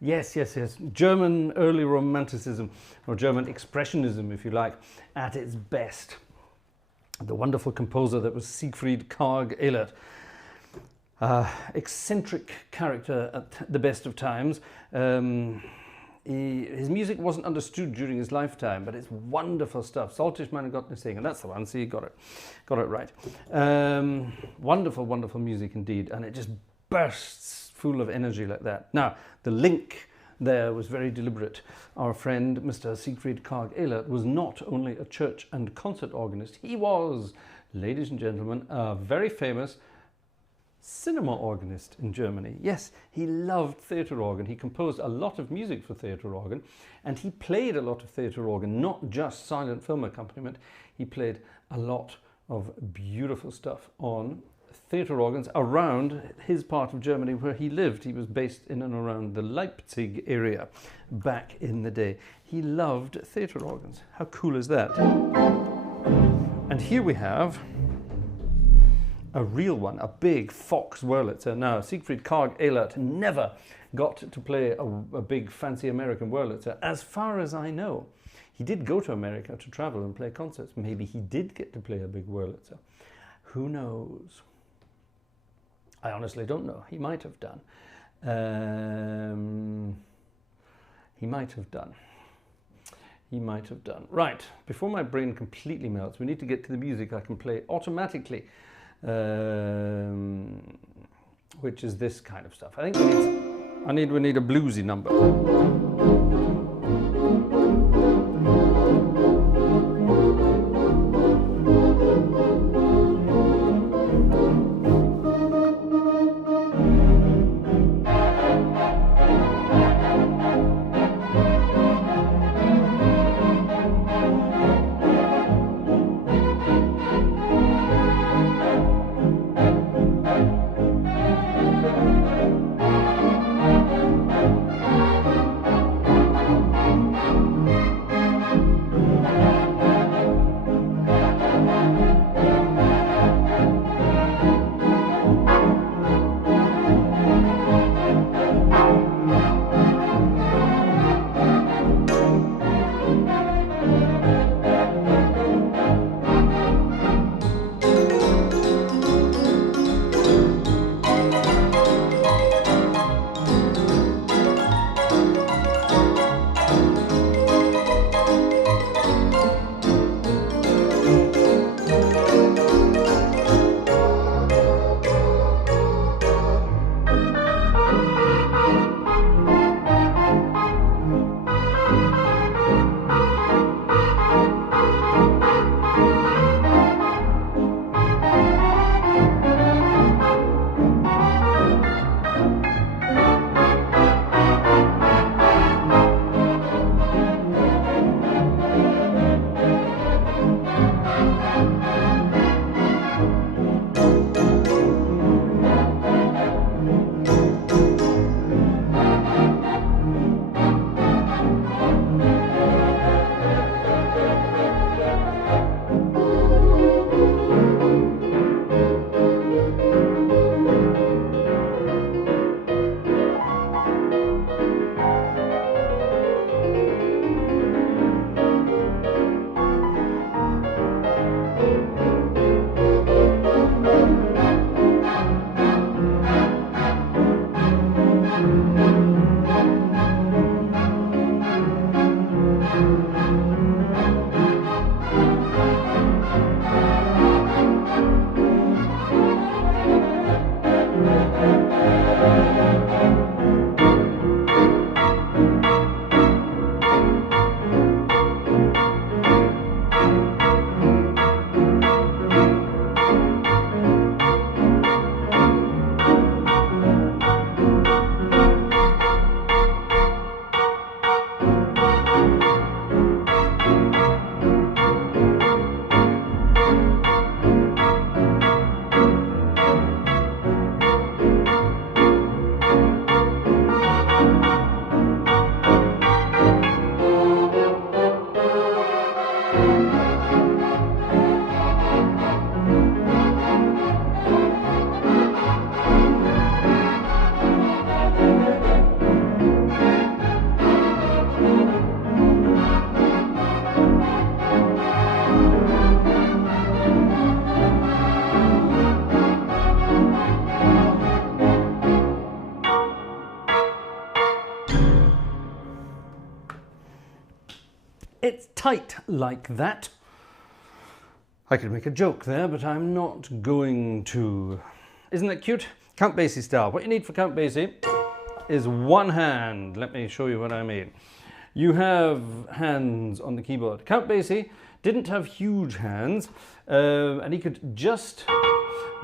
Yes, yes, yes. German early Romanticism, or German Expressionism, if you like, at its best. The wonderful composer that was Siegfried Karg Elert. Eccentric character at the best of times. His music wasn't understood during his lifetime, but it's wonderful stuff. Sollte ich meine Gott nicht singen, and that's the one. See, you got it right. Wonderful, wonderful music indeed, and it just bursts full of energy like that. Now, the link there was very deliberate. Our friend, Mr. Siegfried Karg Elert, was not only a church and concert organist, he was, ladies and gentlemen, a very famous cinema organist in Germany. Yes, he loved theatre organ. He composed a lot of music for theatre organ, and he played a lot of theatre organ, not just silent film accompaniment. He played a lot of beautiful stuff on theatre organs around his part of Germany where he lived. He was based in and around the Leipzig area back in the day. He loved theatre organs. How cool is that? And here we have a real one, a big Fox Wurlitzer. Now, Siegfried Karg Ehlert never got to play a big fancy American Wurlitzer, as far as I know. He did go to America to travel and play concerts. Maybe he did get to play a big Wurlitzer. Who knows? I honestly don't know. He might have done. He might have done. He might have done. Right, before my brain completely melts, we need to get to the music I can play automatically, which is this kind of stuff. I think we need a bluesy number. It's tight like that. I could make a joke there, but I'm not going to. Isn't that cute? Count Basie style. What you need for Count Basie is one hand. Let me show you what I mean. You have hands on the keyboard. Count Basie didn't have huge hands, and he could just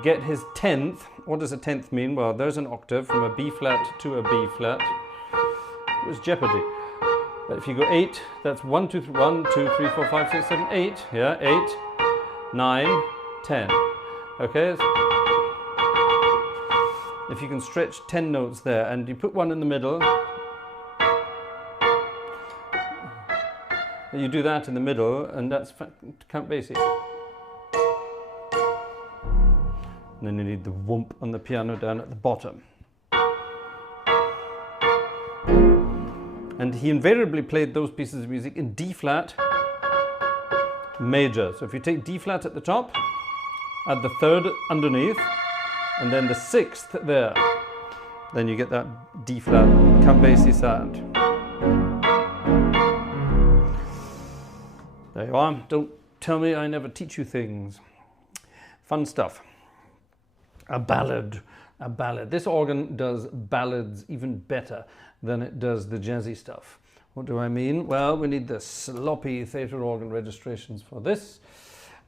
get his 10th. What does a 10th mean? Well, there's an octave from a B flat to a B flat. It was Jeopardy. But if you go 8, that's 1, 2, 3, 1, 2, 3, 4, 5, 6, 7, 8. Yeah, 8, 9, 10. Okay? If you can stretch 10 notes there, and you put one in the middle, you do that in the middle, and that's Count Basie. And then you need the whoomp on the piano down at the bottom. And he invariably played those pieces of music in D flat major. So if you take D flat at the top, add the third underneath, and then the sixth there, then you get that D flat Count Basie sound. There you are. Don't tell me I never teach you things. Fun stuff. A ballad. A ballad. This organ does ballads even better than it does the jazzy stuff. What do I mean? Well, we need the sloppy theatre organ registrations for this,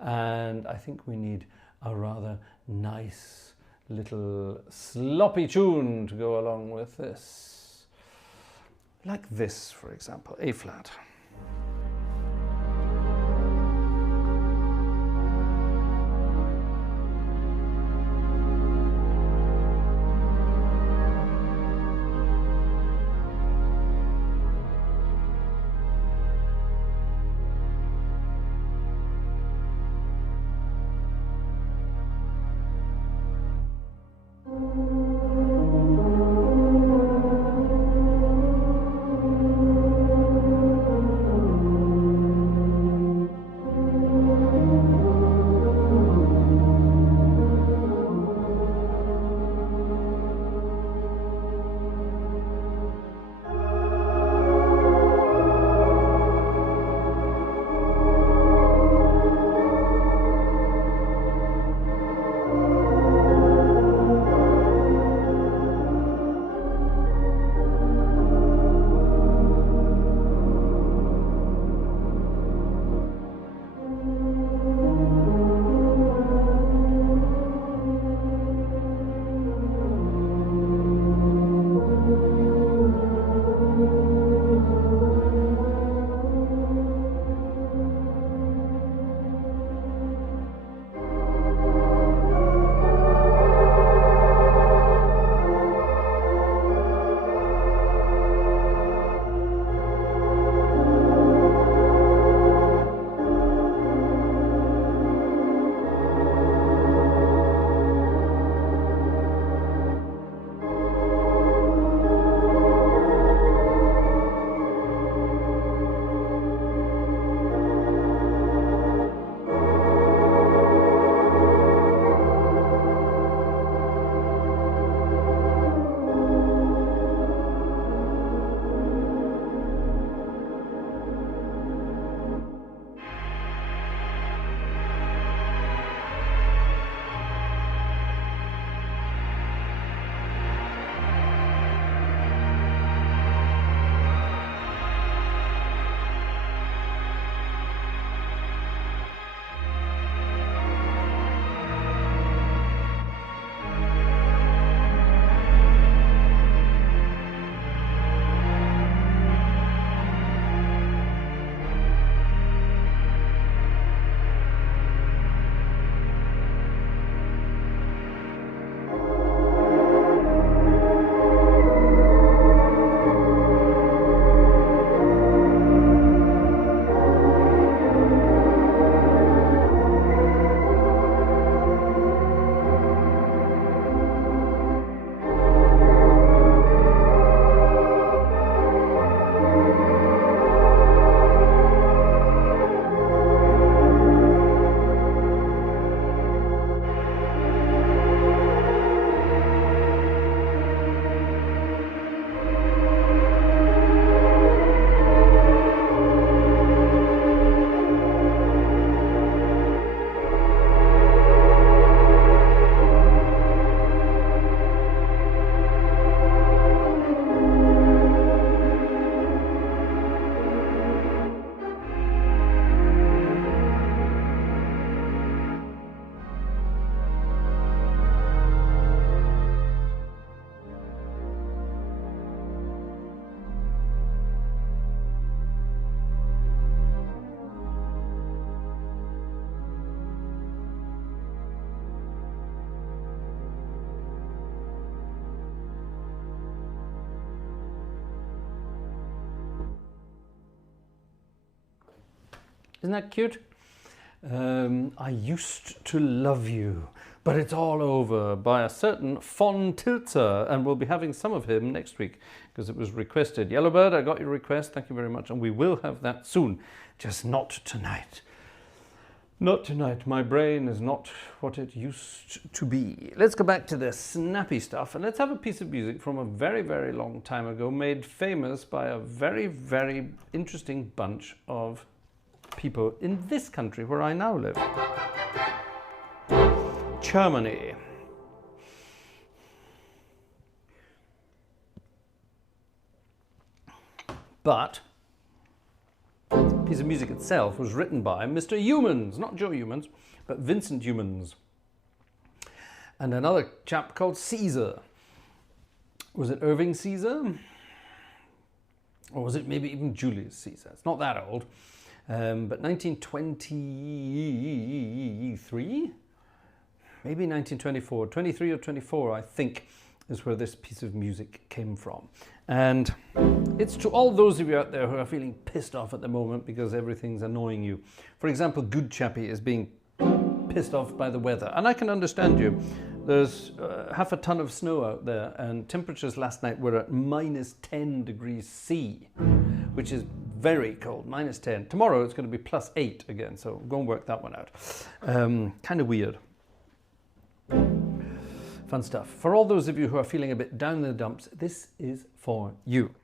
and I think we need a rather nice little sloppy tune to go along with this. Like this, for example, A flat. Isn't that cute? I used to love you but it's all over by a certain Von Tilzer, and we'll be having some of him next week because it was requested. Yellowbird, I got your request, thank you very much, and we will have that soon, just not tonight. Not tonight. My brain is not what it used to be. Let's go back to the snappy stuff and let's have a piece of music from a very, very long time ago, made famous by a very, very interesting bunch of people in this country where I now live. Germany. But the piece of music itself was written by Mr. Humans, not Joe Humans, but Vincent Humans. And another chap called Caesar. Was it Irving Caesar? Or was it maybe even Julius Caesar? It's not that old. But 1923? Maybe 1924, 23 or 24, I think, is where this piece of music came from. And it's to all those of you out there who are feeling pissed off at the moment because everything's annoying you. For example, Good Chappie is being pissed off by the weather. And I can understand you. There's half a ton of snow out there and temperatures last night were at -10 degrees C, which is very cold, -10. Tomorrow it's going to be +8 again, so go and work that one out. Kind of weird. Fun stuff. For all those of you who are feeling a bit down in the dumps, this is for you.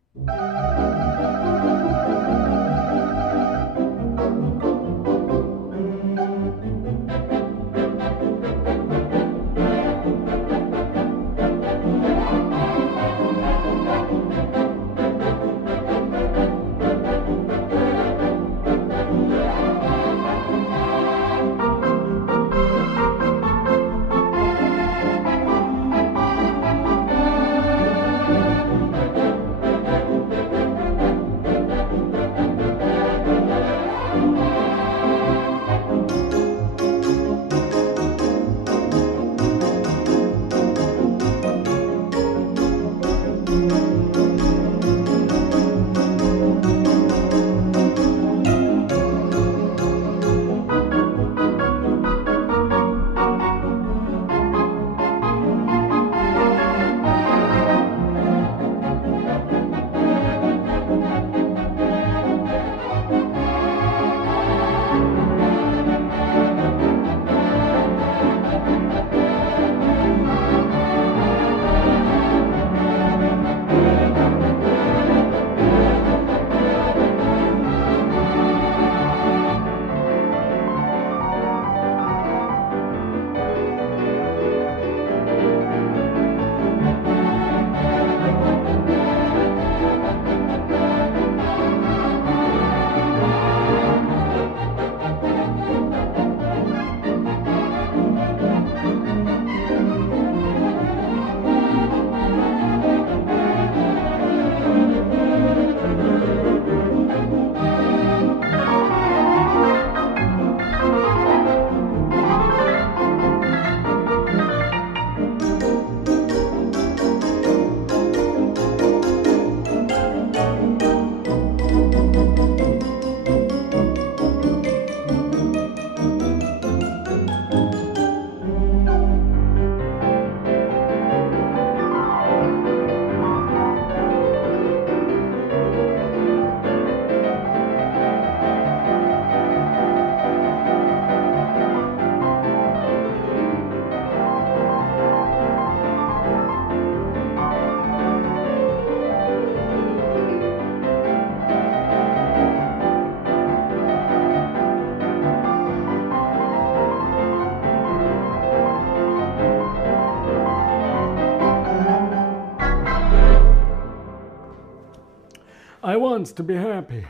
I want to be happy.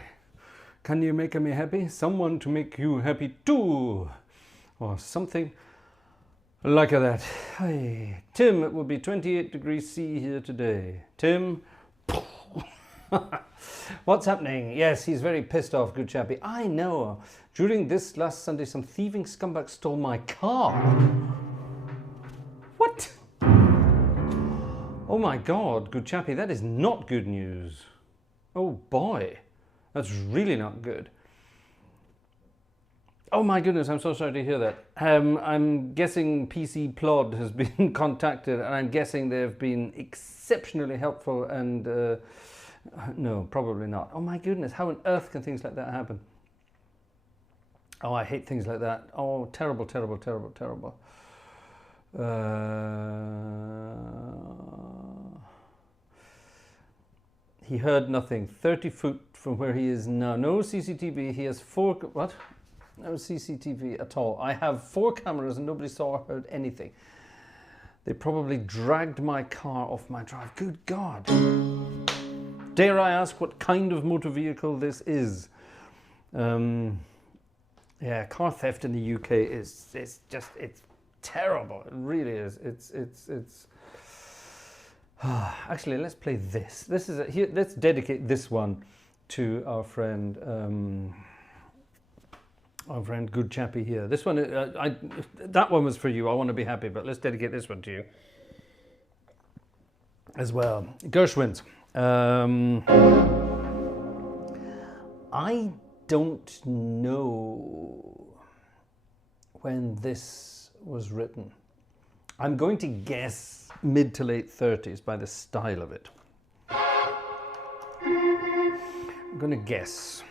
Can you make me happy? Someone to make you happy too. Or something like that. Hey, Tim, it will be 28 degrees C here today. Tim, what's happening? Yes, he's very pissed off, Good Chappie. I know. During this last Sunday, some thieving scumbag stole my car. What? Oh my God, Good Chappie, that is not good news. Oh boy, that's really not good. Oh my goodness, I'm so sorry to hear that. I'm guessing PC Plod has been contacted, and I'm guessing they've been exceptionally helpful, and no, probably not. Oh my goodness, how on earth can things like that happen? Oh, I hate things like that. Oh, terrible, terrible, terrible, terrible. He heard nothing. 30 foot from where he is now. No CCTV. He has 4... What? No CCTV at all. I have 4 cameras and nobody saw or heard anything. They probably dragged my car off my drive. Good God. Dare I ask what kind of motor vehicle this is? Yeah, car theft in the UK is it's terrible. It really is. It's actually, let's play this. This is here. Let's dedicate this one to our friend Good Chappie here. This one, that one was for you. I want to be happy, but let's dedicate this one to you as well. Gershwins. I don't know when this was written. I'm going to guess mid to late 30s by the style of it. I'm going to guess.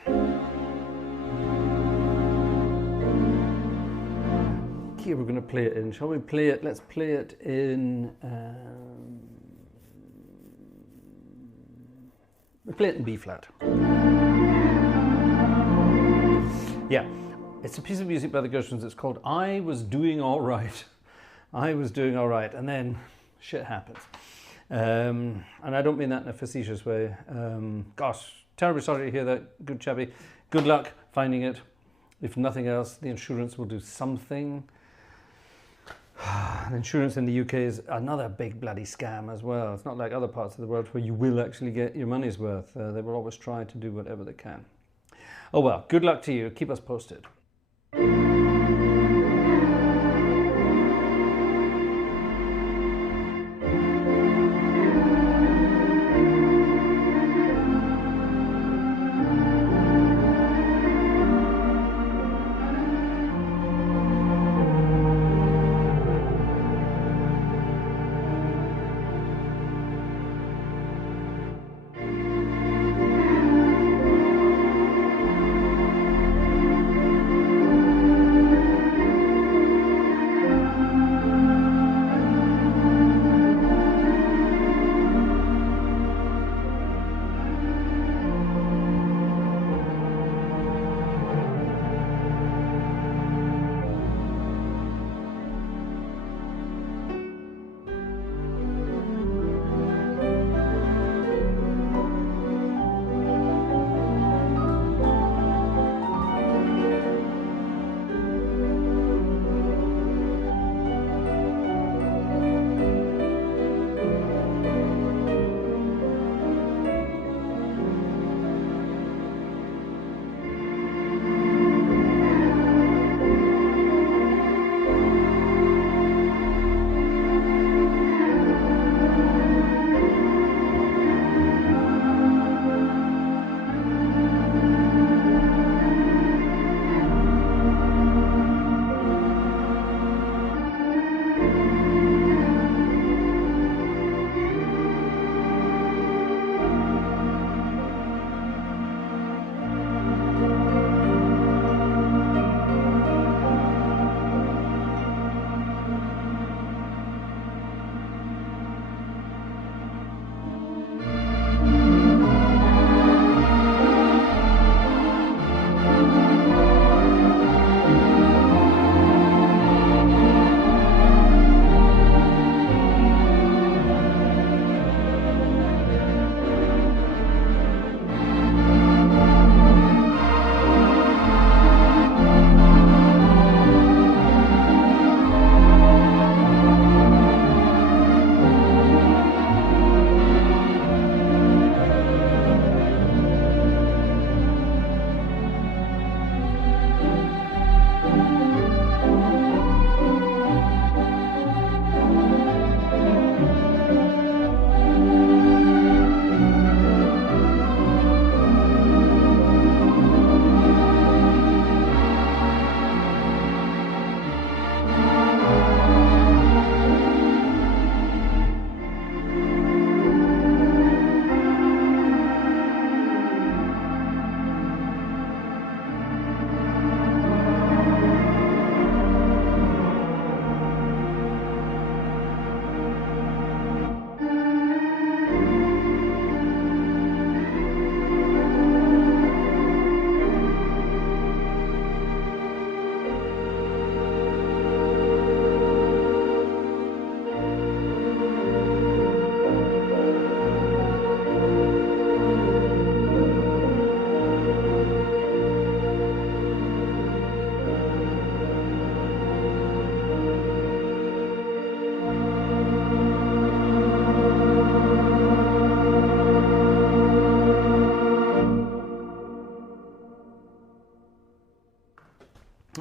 Here we're going to play it in. Shall we play it? Let's play it in... we'll play it in B flat. Yeah, it's a piece of music by the Gershwins. It's called I Was Doing All Right. I was doing all right, and then shit happens. And I don't mean that in a facetious way. Gosh, terribly sorry to hear that, Good Chappie. Good luck finding it. If nothing else, the insurance will do something. And insurance in the UK is another big bloody scam as well. It's not like other parts of the world where you will actually get your money's worth. They will always try to do whatever they can. Oh well, good luck to you. Keep us posted.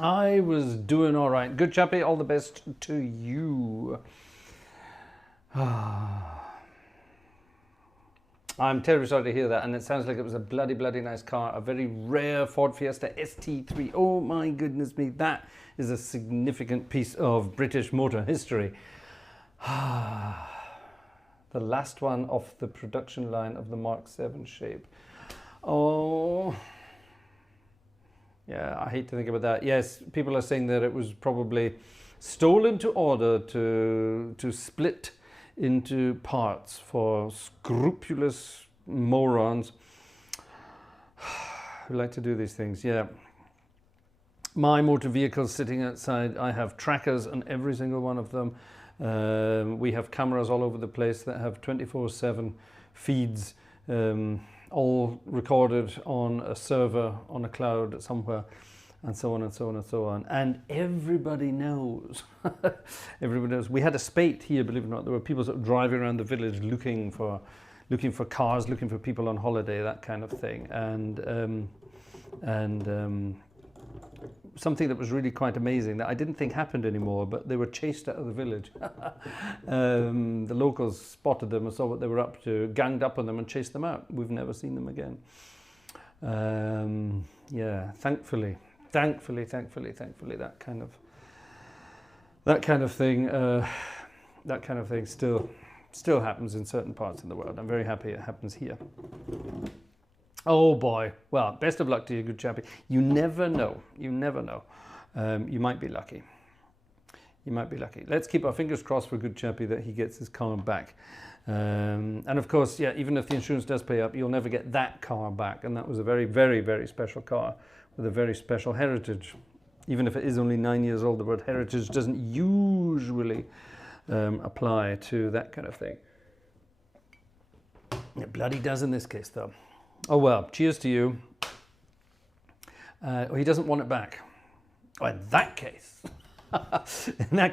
I was doing all right. Good chappy, all the best to you. I'm terribly sorry to hear that, and it sounds like it was a bloody nice car, a very rare Ford Fiesta ST3. Oh my goodness me, that is a significant piece of British motor history. The last one off the production line of the Mark 7 shape. Oh, yeah, I hate to think about that. Yes, people are saying that it was probably stolen to order to split into parts for scrupulous morons who like to do these things. Yeah. My motor vehicle's sitting outside. I have trackers on every single one of them. We have cameras all over the place that have 24/7 feeds, all recorded on a server on a cloud somewhere, and so on and so on and so on. And everybody knows. Everybody knows. We had a spate here, believe it or not. There were people sort of driving around the village looking for cars, looking for people on holiday, that kind of thing. And something that was really quite amazing that I didn't think happened anymore, but they were chased out of the village. The locals spotted them and saw what they were up to, ganged up on them and chased them out. We've never seen them again. Yeah, thankfully, that kind of thing still happens in certain parts of the world. I'm very happy it happens here. Oh boy. Well, best of luck to you, good chappy. You never know. You never know. You might be lucky. You might be lucky. Let's keep our fingers crossed for good chappy that he gets his car back. And of course, yeah, even if the insurance does pay up, you'll never get that car back. And that was a very, very, very special car with a very special heritage. Even if it is only 9 years old, the word heritage doesn't usually apply to that kind of thing. It bloody does in this case, though. Oh well, cheers to you. He doesn't want it back. Oh, in that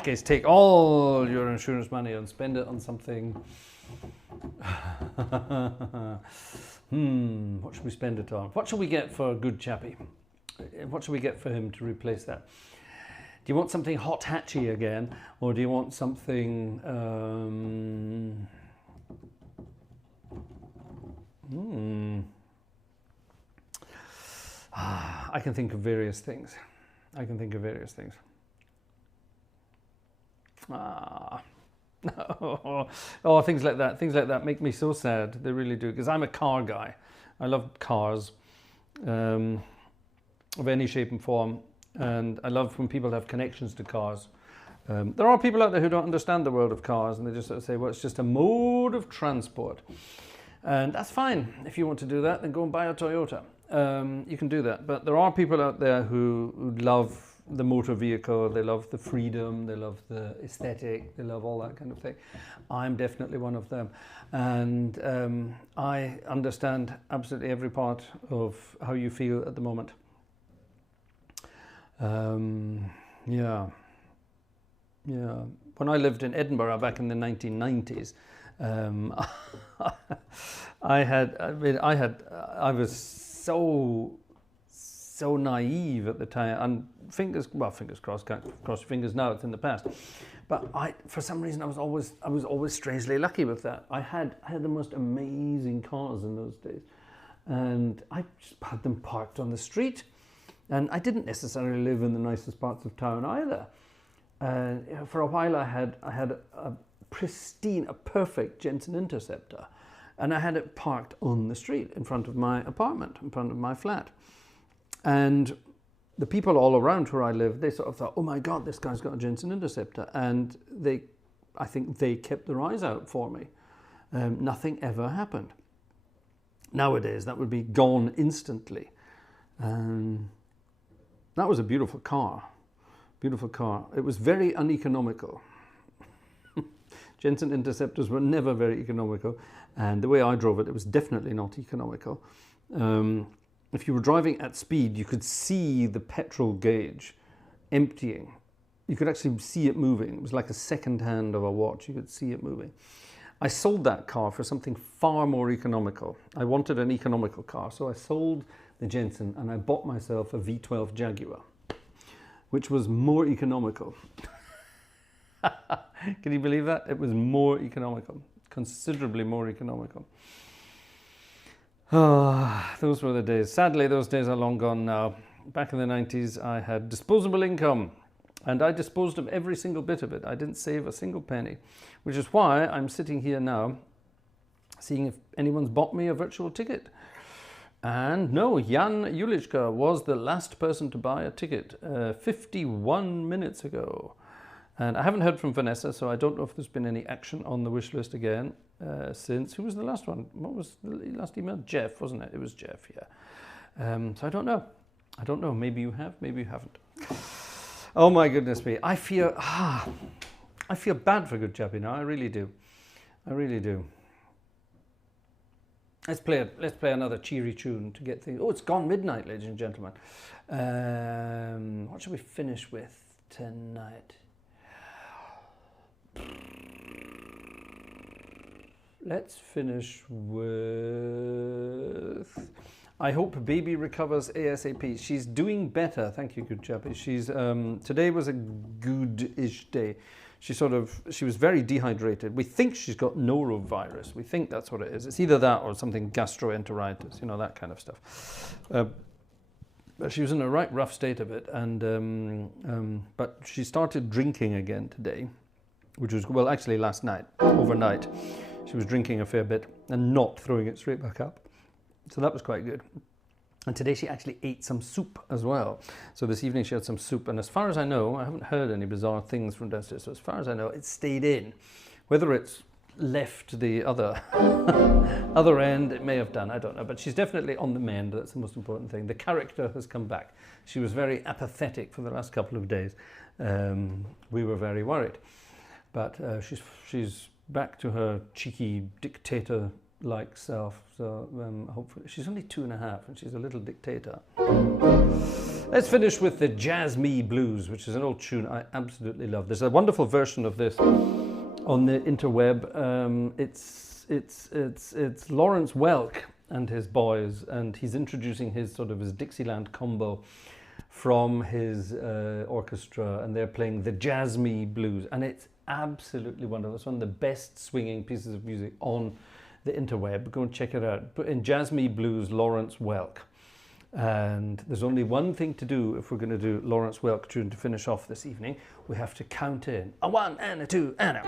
case, take all your insurance money and spend it on something. What should we spend it on? What shall we get for good chappy? What shall we get for him to replace that? Do you want something hot hatchy again, or do you want something? I can think of various things. Oh, things like that. Things like that make me so sad. They really do, because I'm a car guy. I love cars of any shape and form, and I love when people have connections to cars. There are people out there who don't understand the world of cars, and they just sort of say, well, it's just a mode of transport. And that's fine. If you want to do that, then go and buy a Toyota. You can do that. But there are people out there who love the motor vehicle, they love the freedom, they love the aesthetic, they love all that kind of thing. I'm definitely one of them. And I understand absolutely every part of how you feel at the moment. Yeah. When I lived in Edinburgh back in the 1990s, I was so naive at the time, and fingers crossed, can't cross your fingers now, it's in the past. But for some reason, I was always strangely lucky with that. I had the most amazing cars in those days, and I just had them parked on the street, and I didn't necessarily live in the nicest parts of town either. For a while, I had a pristine, a perfect Jensen Interceptor, and I had it parked on the street in front of my apartment, in front of my flat. And the people all around where I lived, they sort of thought, oh my God, this guy's got a Jensen Interceptor. And I think they kept their eyes out for me. Nothing ever happened. Nowadays, that would be gone instantly. That was a beautiful car. Beautiful car. It was very uneconomical. Jensen Interceptors were never very economical, and the way I drove it, it was definitely not economical. If you were driving at speed, you could see the petrol gauge emptying. You could actually see it moving. It was like a second hand of a watch. You could see it moving. I sold that car for something far more economical. I wanted an economical car, so I sold the Jensen and I bought myself a V12 Jaguar. which was more economical. Can you believe that? It was more economical, considerably more economical. Oh, those were the days. Sadly, those days are long gone now. Back in the 90s, I had disposable income, and I disposed of every single bit of it. I didn't save a single penny, which is why I'm sitting here now seeing if anyone's bought me a virtual ticket. And no, Jan Julichka was the last person to buy a ticket 51 minutes ago. And I haven't heard from Vanessa, so I don't know if there's been any action on the wish list again since. Who was the last one? What was the last email? Jeff, wasn't it? It was Jeff, yeah. So I don't know. I don't know. Maybe you have, maybe you haven't. Oh my goodness me. I feel bad for Good Chappie now. I really do. I really do. Let's play another cheery tune to get things. Oh, it's gone midnight, ladies and gentlemen. What should we finish with tonight? Let's finish with I hope baby recovers ASAP. She's doing better. Thank you, Good Chappie. She's today was a good-ish day. She was very dehydrated. We think she's got norovirus. We think that's what it is. It's either that or something gastroenteritis, you know, that kind of stuff. But she was in a right rough state of it, and but she started drinking again today, which was, well, actually last night, overnight. She was drinking a fair bit and not throwing it straight back up. So that was quite good. And today she actually ate some soup as well. So this evening she had some soup, and as far as I know, I haven't heard any bizarre things from downstairs, so as far as I know, it stayed in. Whether it's left the other other end, it may have done, I don't know. But she's definitely on the mend, that's the most important thing. The character has come back. She was very apathetic for the last couple of days. We were very worried. But she's back to her cheeky dictator-like self. So hopefully, she's only 2.5 and she's a little dictator. Let's finish with the Jazz Me Blues, which is an old tune I absolutely love. There's a wonderful version of this on the interweb. It's Lawrence Welk and his boys, and he's introducing his Dixieland combo from his orchestra, and they're playing the Jazz Me Blues, and it's absolutely wonderful. It's one of the best swinging pieces of music on the interweb. Go and check it out. Put in Jazz Me Blues, Lawrence Welk. And there's only one thing to do if we're going to do Lawrence Welk tune to finish off this evening. We have to count in a 1 and a 2 and a...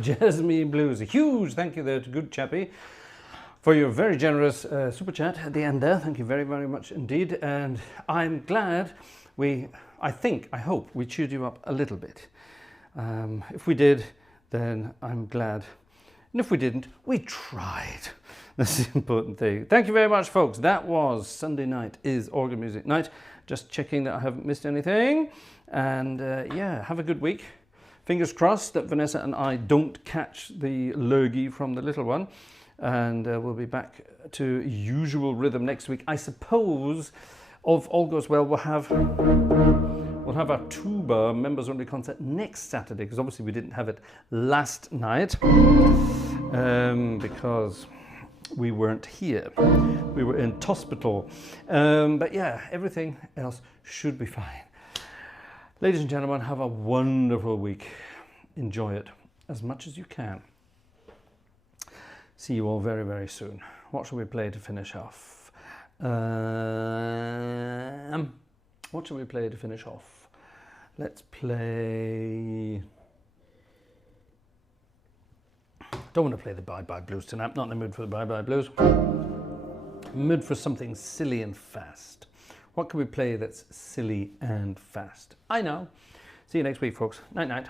the Jasmine Blues. A huge thank you there to Good Chappie for your very generous super chat at the end there. Thank you very, very much indeed. And I'm glad I hope we cheered you up a little bit. If we did, then I'm glad. And if we didn't, we tried. That's the important thing. Thank you very much, folks. That was Sunday night is organ music night. Just checking that I haven't missed anything. And yeah, have a good week. Fingers crossed that Vanessa and I don't catch the lurgy from the little one. And we'll be back to usual rhythm next week. I suppose, if all goes well, we'll have our tuba members only concert next Saturday, because obviously we didn't have it last night because we weren't here. We were in hospital. But yeah, everything else should be fine. Ladies and gentlemen, have a wonderful week. Enjoy it as much as you can. See you all very, very soon. What shall we play to finish off? What shall we play to finish off? Let's play... Don't want to play the Bye Bye Blues tonight. Not in the mood for the Bye Bye Blues. I'm in the mood for something silly and fast. What can we play that's silly and fast? I know. See you next week, folks. Night, night.